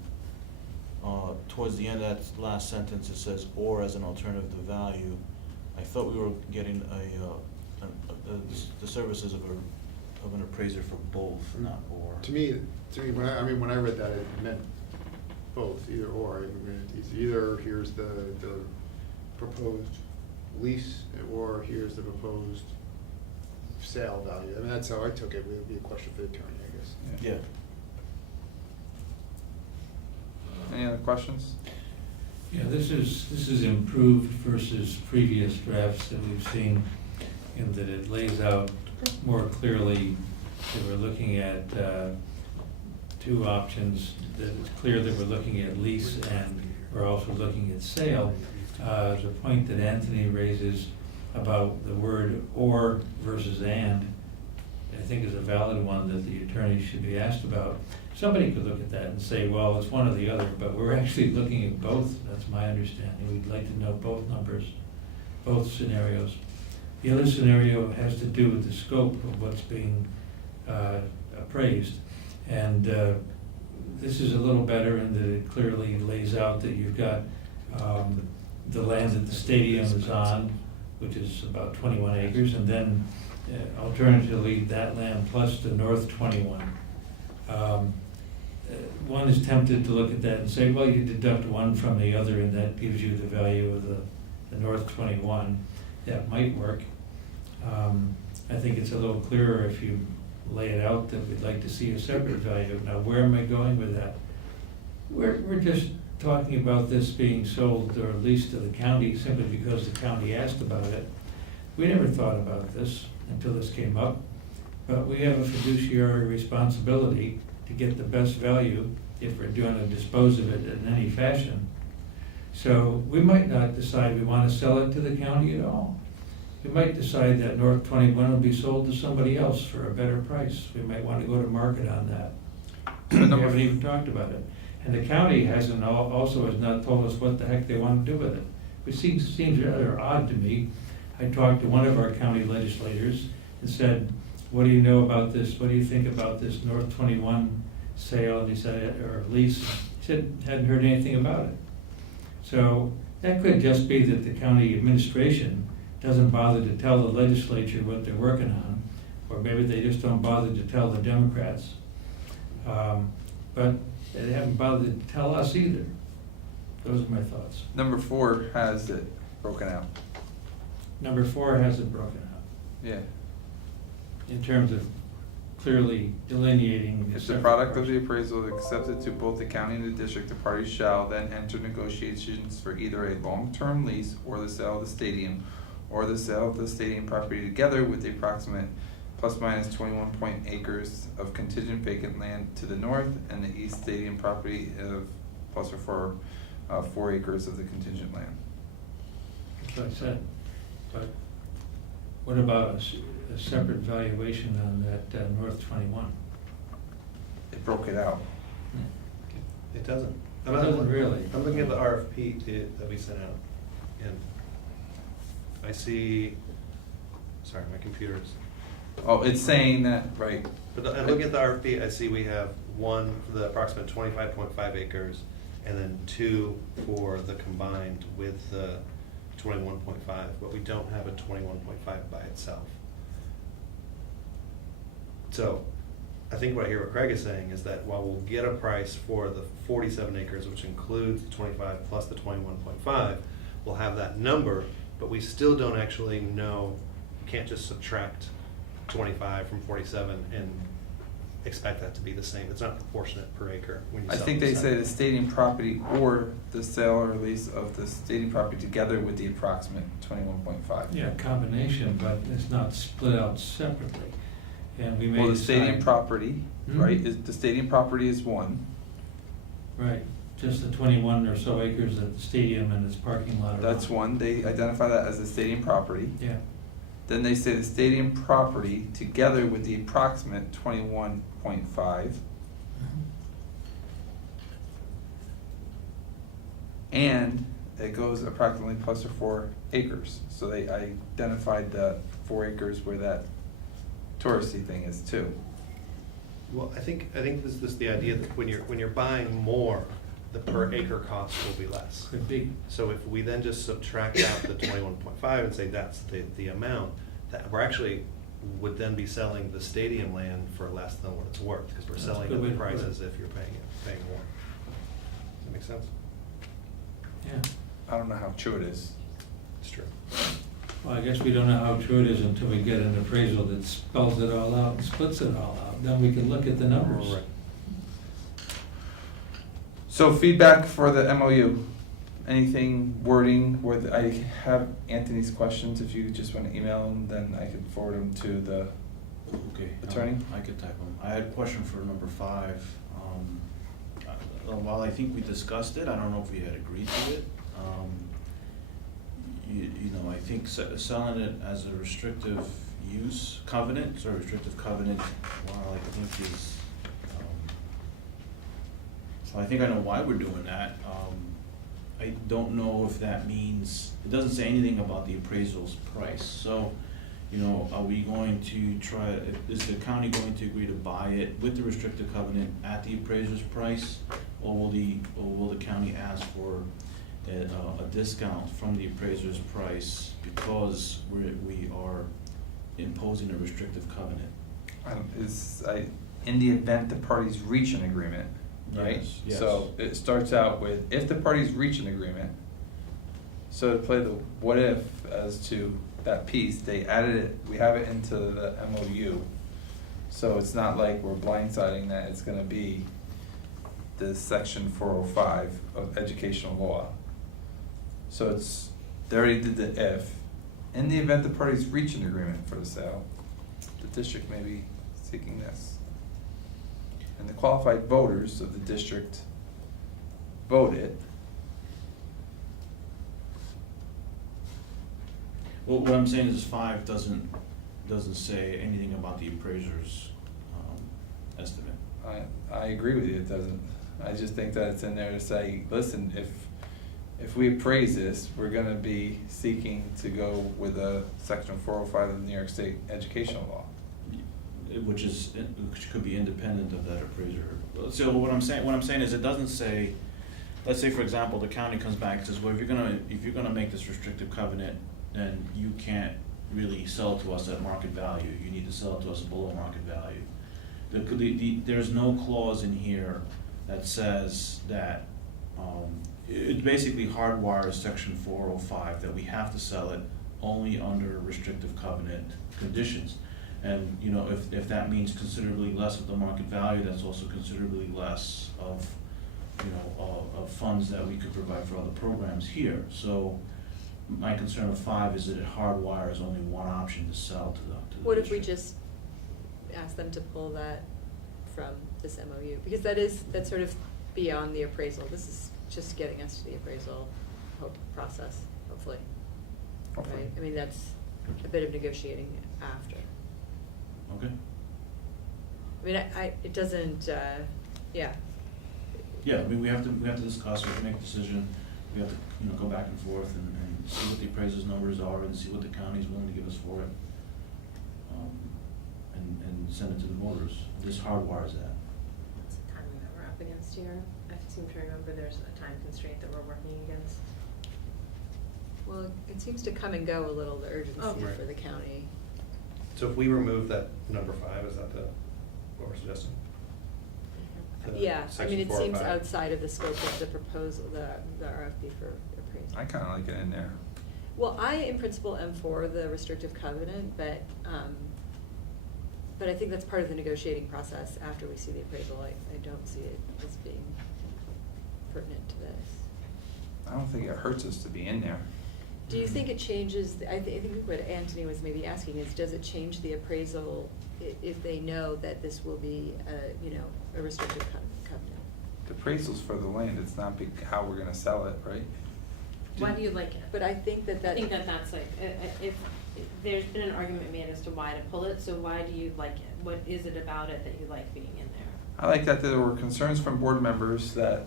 Towards the end of that last sentence, it says "or as an alternative to value." I thought we were getting the services of an appraiser for both, not or. To me, when I read that, it meant both, either or. I mean, it's either here's the proposed lease, or here's the proposed sale value. I mean, that's how I took it. It would be a question for the attorney, I guess. Yeah. Any other questions? Yeah, this is improved versus previous drafts that we've seen, in that it lays out more clearly that we're looking at two options, that it's clear that we're looking at lease and we're also looking at sale. The point that Anthony raises about the word "or" versus "and," I think is a valid one that the attorney should be asked about. Somebody could look at that and say, well, it's one or the other, but we're actually looking at both. That's my understanding. We'd like to know both numbers, both scenarios. The other scenario has to do with the scope of what's being appraised. And this is a little better in that it clearly lays out that you've got the land that the stadium is on, which is about 21 acres, and then alternatively that land plus the north 21. One is tempted to look at that and say, well, you deduct one from the other and that gives you the value of the north 21. That might work. I think it's a little clearer if you lay it out that we'd like to see a separate value. Now, where am I going with that? We're just talking about this being sold or leased to the county simply because the county asked about it. We never thought about this until this came up, but we have a fiduciary responsibility to get the best value if we're going to dispose of it in any fashion. So we might not decide we want to sell it to the county at all. We might decide that North 21 will be sold to somebody else for a better price. We might want to go to market on that. We haven't even talked about it. And the county has not told us what the heck they want to do with it. It seems rather odd to me. I talked to one of our county legislators and said, what do you know about this? What do you think about this North 21 sale? And he said, or lease. He said, hadn't heard anything about it. So that could just be that the county administration doesn't bother to tell the legislature what they're working on, or maybe they just don't bother to tell the Democrats. But they haven't bothered to tell us either. Those are my thoughts. Number 4 has it broken out. Number 4 has it broken out. Yeah. In terms of clearly delineating. If the product of the appraisal is accepted to both the county and the district, the parties shall then enter negotiations for either a long-term lease or the sale of the stadium, or the sale of the stadium property together with the approximate plus minus 21 acres of contingent vacant land to the north and the east stadium property of plus or 4 acres of the contingent land. That's what I said. But what about a separate valuation on that North 21? It broke it out. It doesn't. It doesn't really. I'm looking at the RFP that we sent out, and I see, sorry, my computer's. Oh, it's saying that, right. But I'm looking at the RFP, I see we have one for the approximate 25.5 acres, and then 2 for the combined with the 21.5, but we don't have a 21.5 by itself. So I think what I hear what Craig is saying is that while we'll get a price for the 47 acres, which includes the 25 plus the 21.5, we'll have that number, but we still don't actually know. You can't just subtract 25 from 47 and expect that to be the same. It's not proportionate per acre when you I sell think the they site. say the stadium property or the sale or lease of the stadium property together with the approximate 21.5. Yeah, combination, but it's not split out separately. And we may Well, the stadium decide- property, right, is the stadium property is one. Right, just the 21 or so acres at the stadium and its parking lot. That's one. They identify that as the stadium property. Yeah. Then they say the stadium property together with the approximate 21.5. And it goes approximately plus or 4 acres. So they identified the 4 acres where that touristy thing is too. Well, I think this is the idea that when you're buying more, the per acre cost will be less. Could be. So if we then just subtract out the 21.5 and say that's the amount, that we're actually would then be selling the stadium land for less than what it's worth, because we're That's selling a good at way the to put price it. as if you're paying more. Does that make sense? Yeah. I don't know how true it is. It's true. Well, I guess we don't know how true it is until we get an appraisal that spells it all out and splits it all out. Then we can look at the numbers. Right. So feedback for the MOU. Anything wording where I have Anthony's questions. If you just want to email them, then I can forward them to the attorney. I could type them. I had a question for number 5. While I think we discussed it, I don't know if we had agreed to it. You know, I think selling it as a restrictive use covenant, sort of restrictive covenant, while I think is, so I think I know why we're doing that. I don't know if that means, it doesn't say anything about the appraisal's price. So, you know, are we going to try, is the county going to agree to buy it with the restrictive covenant at the appraiser's price? Or will the county ask for a discount from the appraiser's price because we are imposing a restrictive covenant? In the event the parties reach an agreement, right? Yes. So it starts out with, if the parties reach an agreement, so to play the what if as to that piece, they added it, we have it into the MOU. So it's not like we're blindsiding that it's gonna be the section 405 of educational law. So it's, they already did the if. In the event the parties reach an agreement for the sale, the district may be seeking this. And the qualified voters of the district vote it. Well, what I'm saying is 5 doesn't say anything about the appraiser's estimate. I agree with you, it doesn't. I just think that it's in there to say, listen, if we appraise this, we're gonna be seeking to go with a section 405 of the New York State educational law. Which could be independent of that appraiser. So what I'm saying is it doesn't say, let's say for example, the county comes back and says, well, if you're gonna make this restrictive covenant, then you can't really sell it to us at market value. You need to sell it to us below market value. There's no clause in here that says that, it basically hardwires section 405 that we have to sell it only under restrictive covenant conditions. And, you know, if that means considerably less of the market value, that's also considerably less of, you know, of funds that we could provide for other programs here. So my concern with 5 is that it hardwires only one option to sell to the What if we district. just ask them to pull that from this MOU? Because that's sort of beyond the appraisal. This is just getting us to the appraisal process, hopefully. Hopefully. Right? I mean, that's a bit of negotiating after. Okay. I mean, it doesn't, yeah. Yeah, I mean, we have to discuss, we have to make a decision, we have to, you know, go back and forth and see what the appraiser's numbers are and see what the county's willing to give us for it. And send it to the voters. This hardwires that. What's the timing that we're up against here? I seem to remember there's a time constraint that we're working against. Well, it seems to come and go a little, the urgency Right. for the county. So if we remove that number 5, is that what we're suggesting? The Yeah, I section mean, it 4 or seems 5? outside of the scope of the proposal, the RFP for appraisal. I kinda like it in there. Well, I, in principle, am for the restrictive covenant, but I think that's part of the negotiating process after we see the appraisal. I don't see it as being pertinent to this. I don't think it hurts us to be in there. Do you think it changes, I think what Anthony was maybe asking is, does it change the appraisal if they know that this will be, a restrictive covenant? The appraisal's for the land, it's not how we're gonna sell it, right? Why do you like it? But I think that I think that's like, if there's been an argument made as to why to pull it, so why do you like it? What is it about it that you like being in there? I like that there were concerns from board members that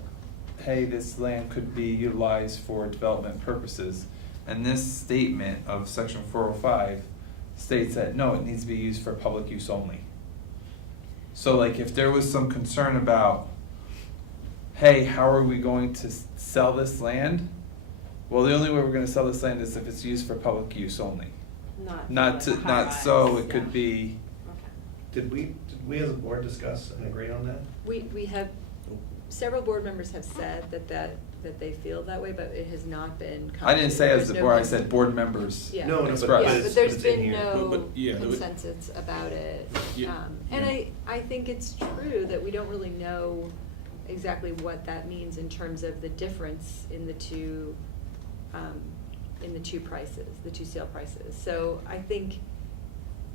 hey, this land could be utilized for development purposes. And this statement of section 405 states that, no, it needs to be used for public use only. So like if there was some concern about, hey, how are we going to sell this land? Well, the only way we're gonna sell this land is if it's used for public use only. Not so it could be. Did we as a board discuss and agree on that? We have, several board members have said that they feel that way, but it has not been. I didn't say as there's the no board, I cons- said board members. Yeah. No, expressed. Yeah, but there's been But, yeah, no there would- consensus about it. Yeah. And I think it's true that we don't really know exactly what that means in terms of the difference in the two prices, the two sale prices. So I think,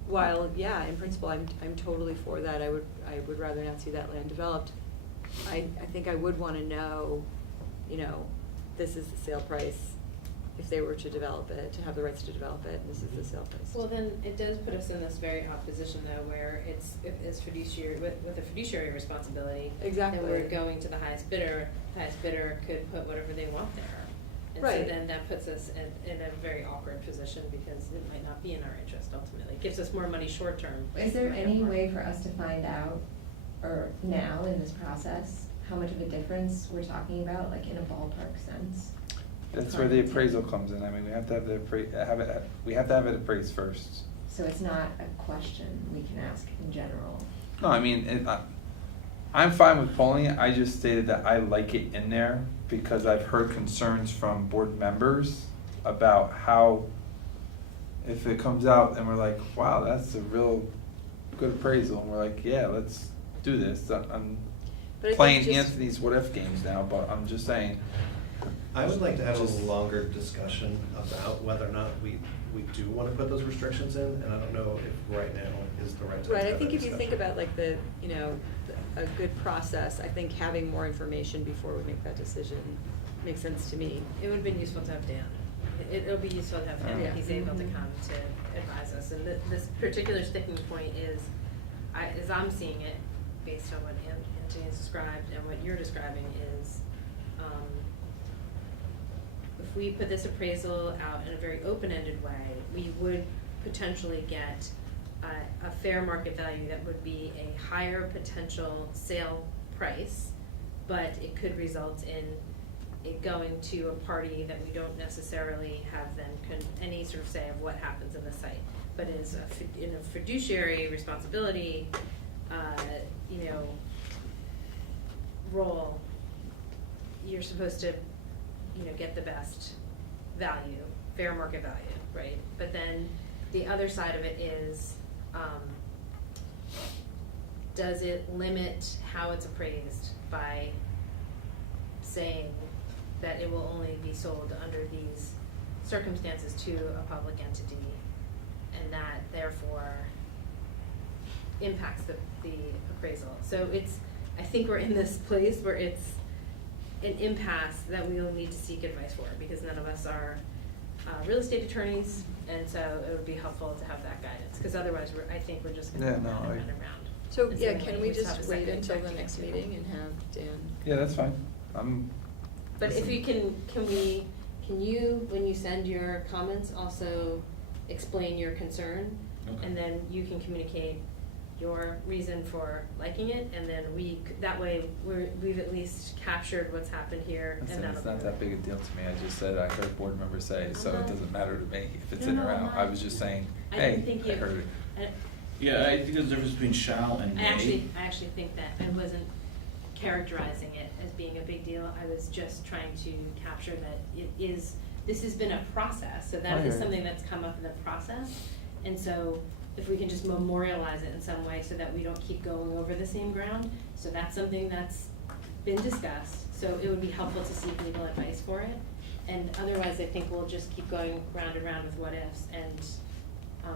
while, yeah, in principle, I'm totally for that, I would rather not see that land developed. I think I would wanna know, this is the sale price, if they were to develop it, to have the rights to develop it, and this is the sale price. Well, then it does put us in this very odd position though, where it's fiduciary, with a fiduciary responsibility. Exactly. And we're going to the highest bidder could put whatever they want there. And so Right. then that puts us in a very awkward position because it might not be in our interest ultimately. It gives us more money short term. Is there any way for us to find out, or now in this process, how much of a difference we're talking about, like in a ballpark sense? That's where the appraisal comes in. I mean, we have to have it appraised first. So it's not a question we can ask in general? No, I mean, I'm fine with pulling it. I just stated that I like it in there because I've heard concerns from board members about how, if it comes out and we're like, wow, that's a real good appraisal, and we're like, yeah, let's do this. I'm But I think playing just- Anthony's what if games now, but I'm just saying. I would like to have Just- a longer discussion about whether or not we do want to put those restrictions in, and I don't know if right now is the right time to Right, I have think that if you think discussion. about like a good process, I think having more information before we make that decision makes sense to me. It would have been useful to have Dan. It'll be useful to have him, Yeah. he's able to Mhm. come to advise us. And this particular sticking point is, as I'm seeing it, based on what Anthony has described and what you're describing is, if we put this appraisal out in a very open-ended way, we would potentially get a fair market value that would be a higher potential sale price, but it could result in it going to a party that we don't necessarily have then any sort of say of what happens in the site. But in a fiduciary responsibility, role, you're supposed to, get the best value, fair market value, right? But then the other side of it is, does it limit how it's appraised by saying that it will only be sold under these circumstances to a public entity, and that therefore impacts the appraisal? So I think we're in this place where it's an impasse that we will need to seek advice for, because none of us are real estate attorneys, and so it would be helpful to have that guidance, because otherwise I think we're just gonna go round and round and round. So, And yeah, then can we we just have just a wait second until the executive next session. meeting and have Dan? Yeah, that's fine. But if you can you, when you send your comments, also explain your concern? Okay. And then you can communicate your reason for liking it, and then that way we've at least captured what's happened here, and that'll It's not be- that big a deal to me. I just said I heard board members say, so it doesn't matter to me if it's in or I'm out. I was just saying, I hey, didn't think I heard it. Yeah, I think there's a difference between shall and may. I actually think that I wasn't characterizing it as being a big deal. I was just trying to capture that this has been a process, so that is Okay. something that's come up in the process. And so if we can just memorialize it in some way so that we don't keep going over the same ground. So that's something that's been discussed, so it would be helpful to seek legal advice for it. And otherwise, I think we'll just keep going round and round with what ifs, and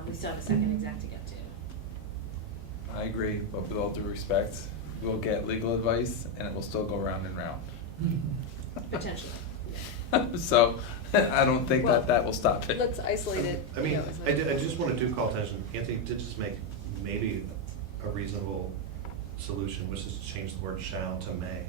we still have a second exec to get to. I agree, but with all due respect, we'll get legal advice and it will still go round and round. Potentially. So, I don't think Well, that will stop it. Let's isolate it. I mean, I just want to call attention, Anthony did just make maybe a reasonable solution, which is to change the word shall to may.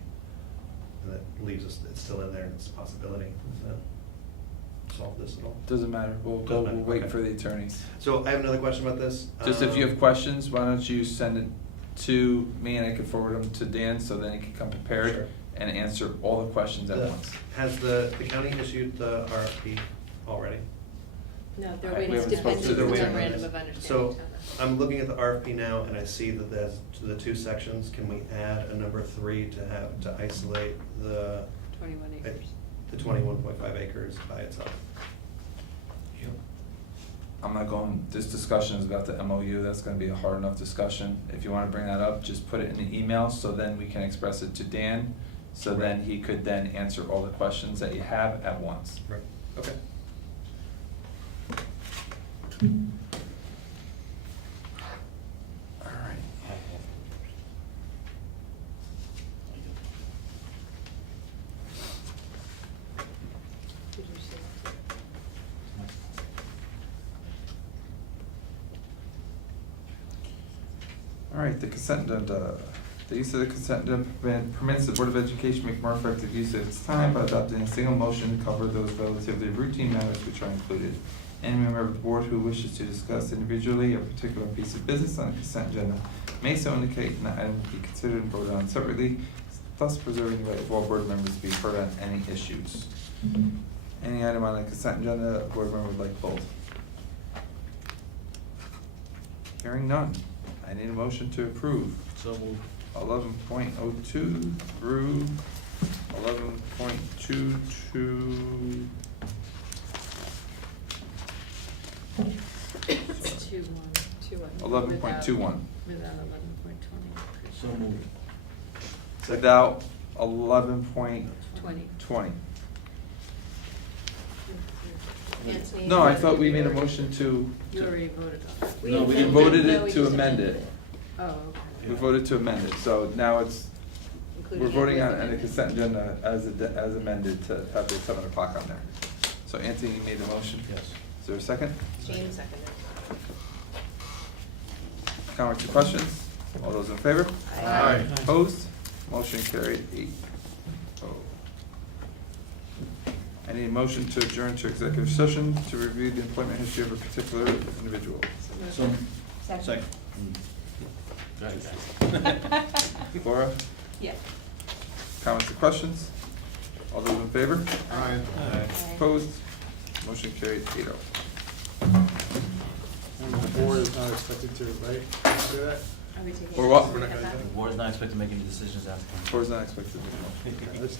and that leaves us, it's still in there, and it's a possibility. Does that solve this at all? Doesn't matter, we'll Doesn't matter, wait okay. for the attorneys. So I have another question about this. Just if you have questions, why don't you send it to me and I can forward them to Dan, so then he can come prepared Sure. and answer all the questions at The- once. Has the county issued the RFP already? No, they're We waiting haven't to spoken end to the the waiting memorandum list. of understanding. So I'm looking at the RFP now and I see that there's the two sections. Can we add a number 3 to isolate the 21 acres. the 21.5 acres by itself? I'm not going, this discussion is about the MOU, that's gonna be a hard enough discussion. If you wanna bring that up, just put it in an email, so then we can express it to Dan, so then he could then answer all the questions that you have at once. Right. Okay. All right. Did you see that? All right, the consent agenda. The use of the consent agenda permits the Board of Education to make more effective use of its time by adopting a single motion to cover those relatively routine matters which are included. Any member of the board who wishes to discuss individually a particular piece of business on the consent agenda may so indicate, and the item be considered and voted on separately, thus preserving the right of all board members to be heard on any issues. Any item on the consent agenda, a board member would like pulled? Hearing none. I need a motion to approve. So moved. 11.02 through 11.22. It's 2-1. 11.21. Without 11.20. So moved. Without 11.20. 20. Anthony, No, I thought we made a motion to. You already voted on it. No, we voted it to amend it. Oh, okay. We voted to amend it, so now it's, Including we're voting on everything. the consent agenda as amended to have the 7 o'clock on there. So Anthony, you made the motion? Yes. Is there a second? James seconded. Comments or questions? All those in favor? Aye. Opposed? Motion carried 8-0. I need a motion to adjourn to executive session to review the employment history of a particular individual. So. Second. Laura? Yeah. Comments or questions? All those in favor? Aye. Opposed? Motion carried 8-0. And the board is not expected to, right, do that? Are we taking? Or what? a look at that? The board is not expected to make any decisions after. Board's not expected to. Okay, let's-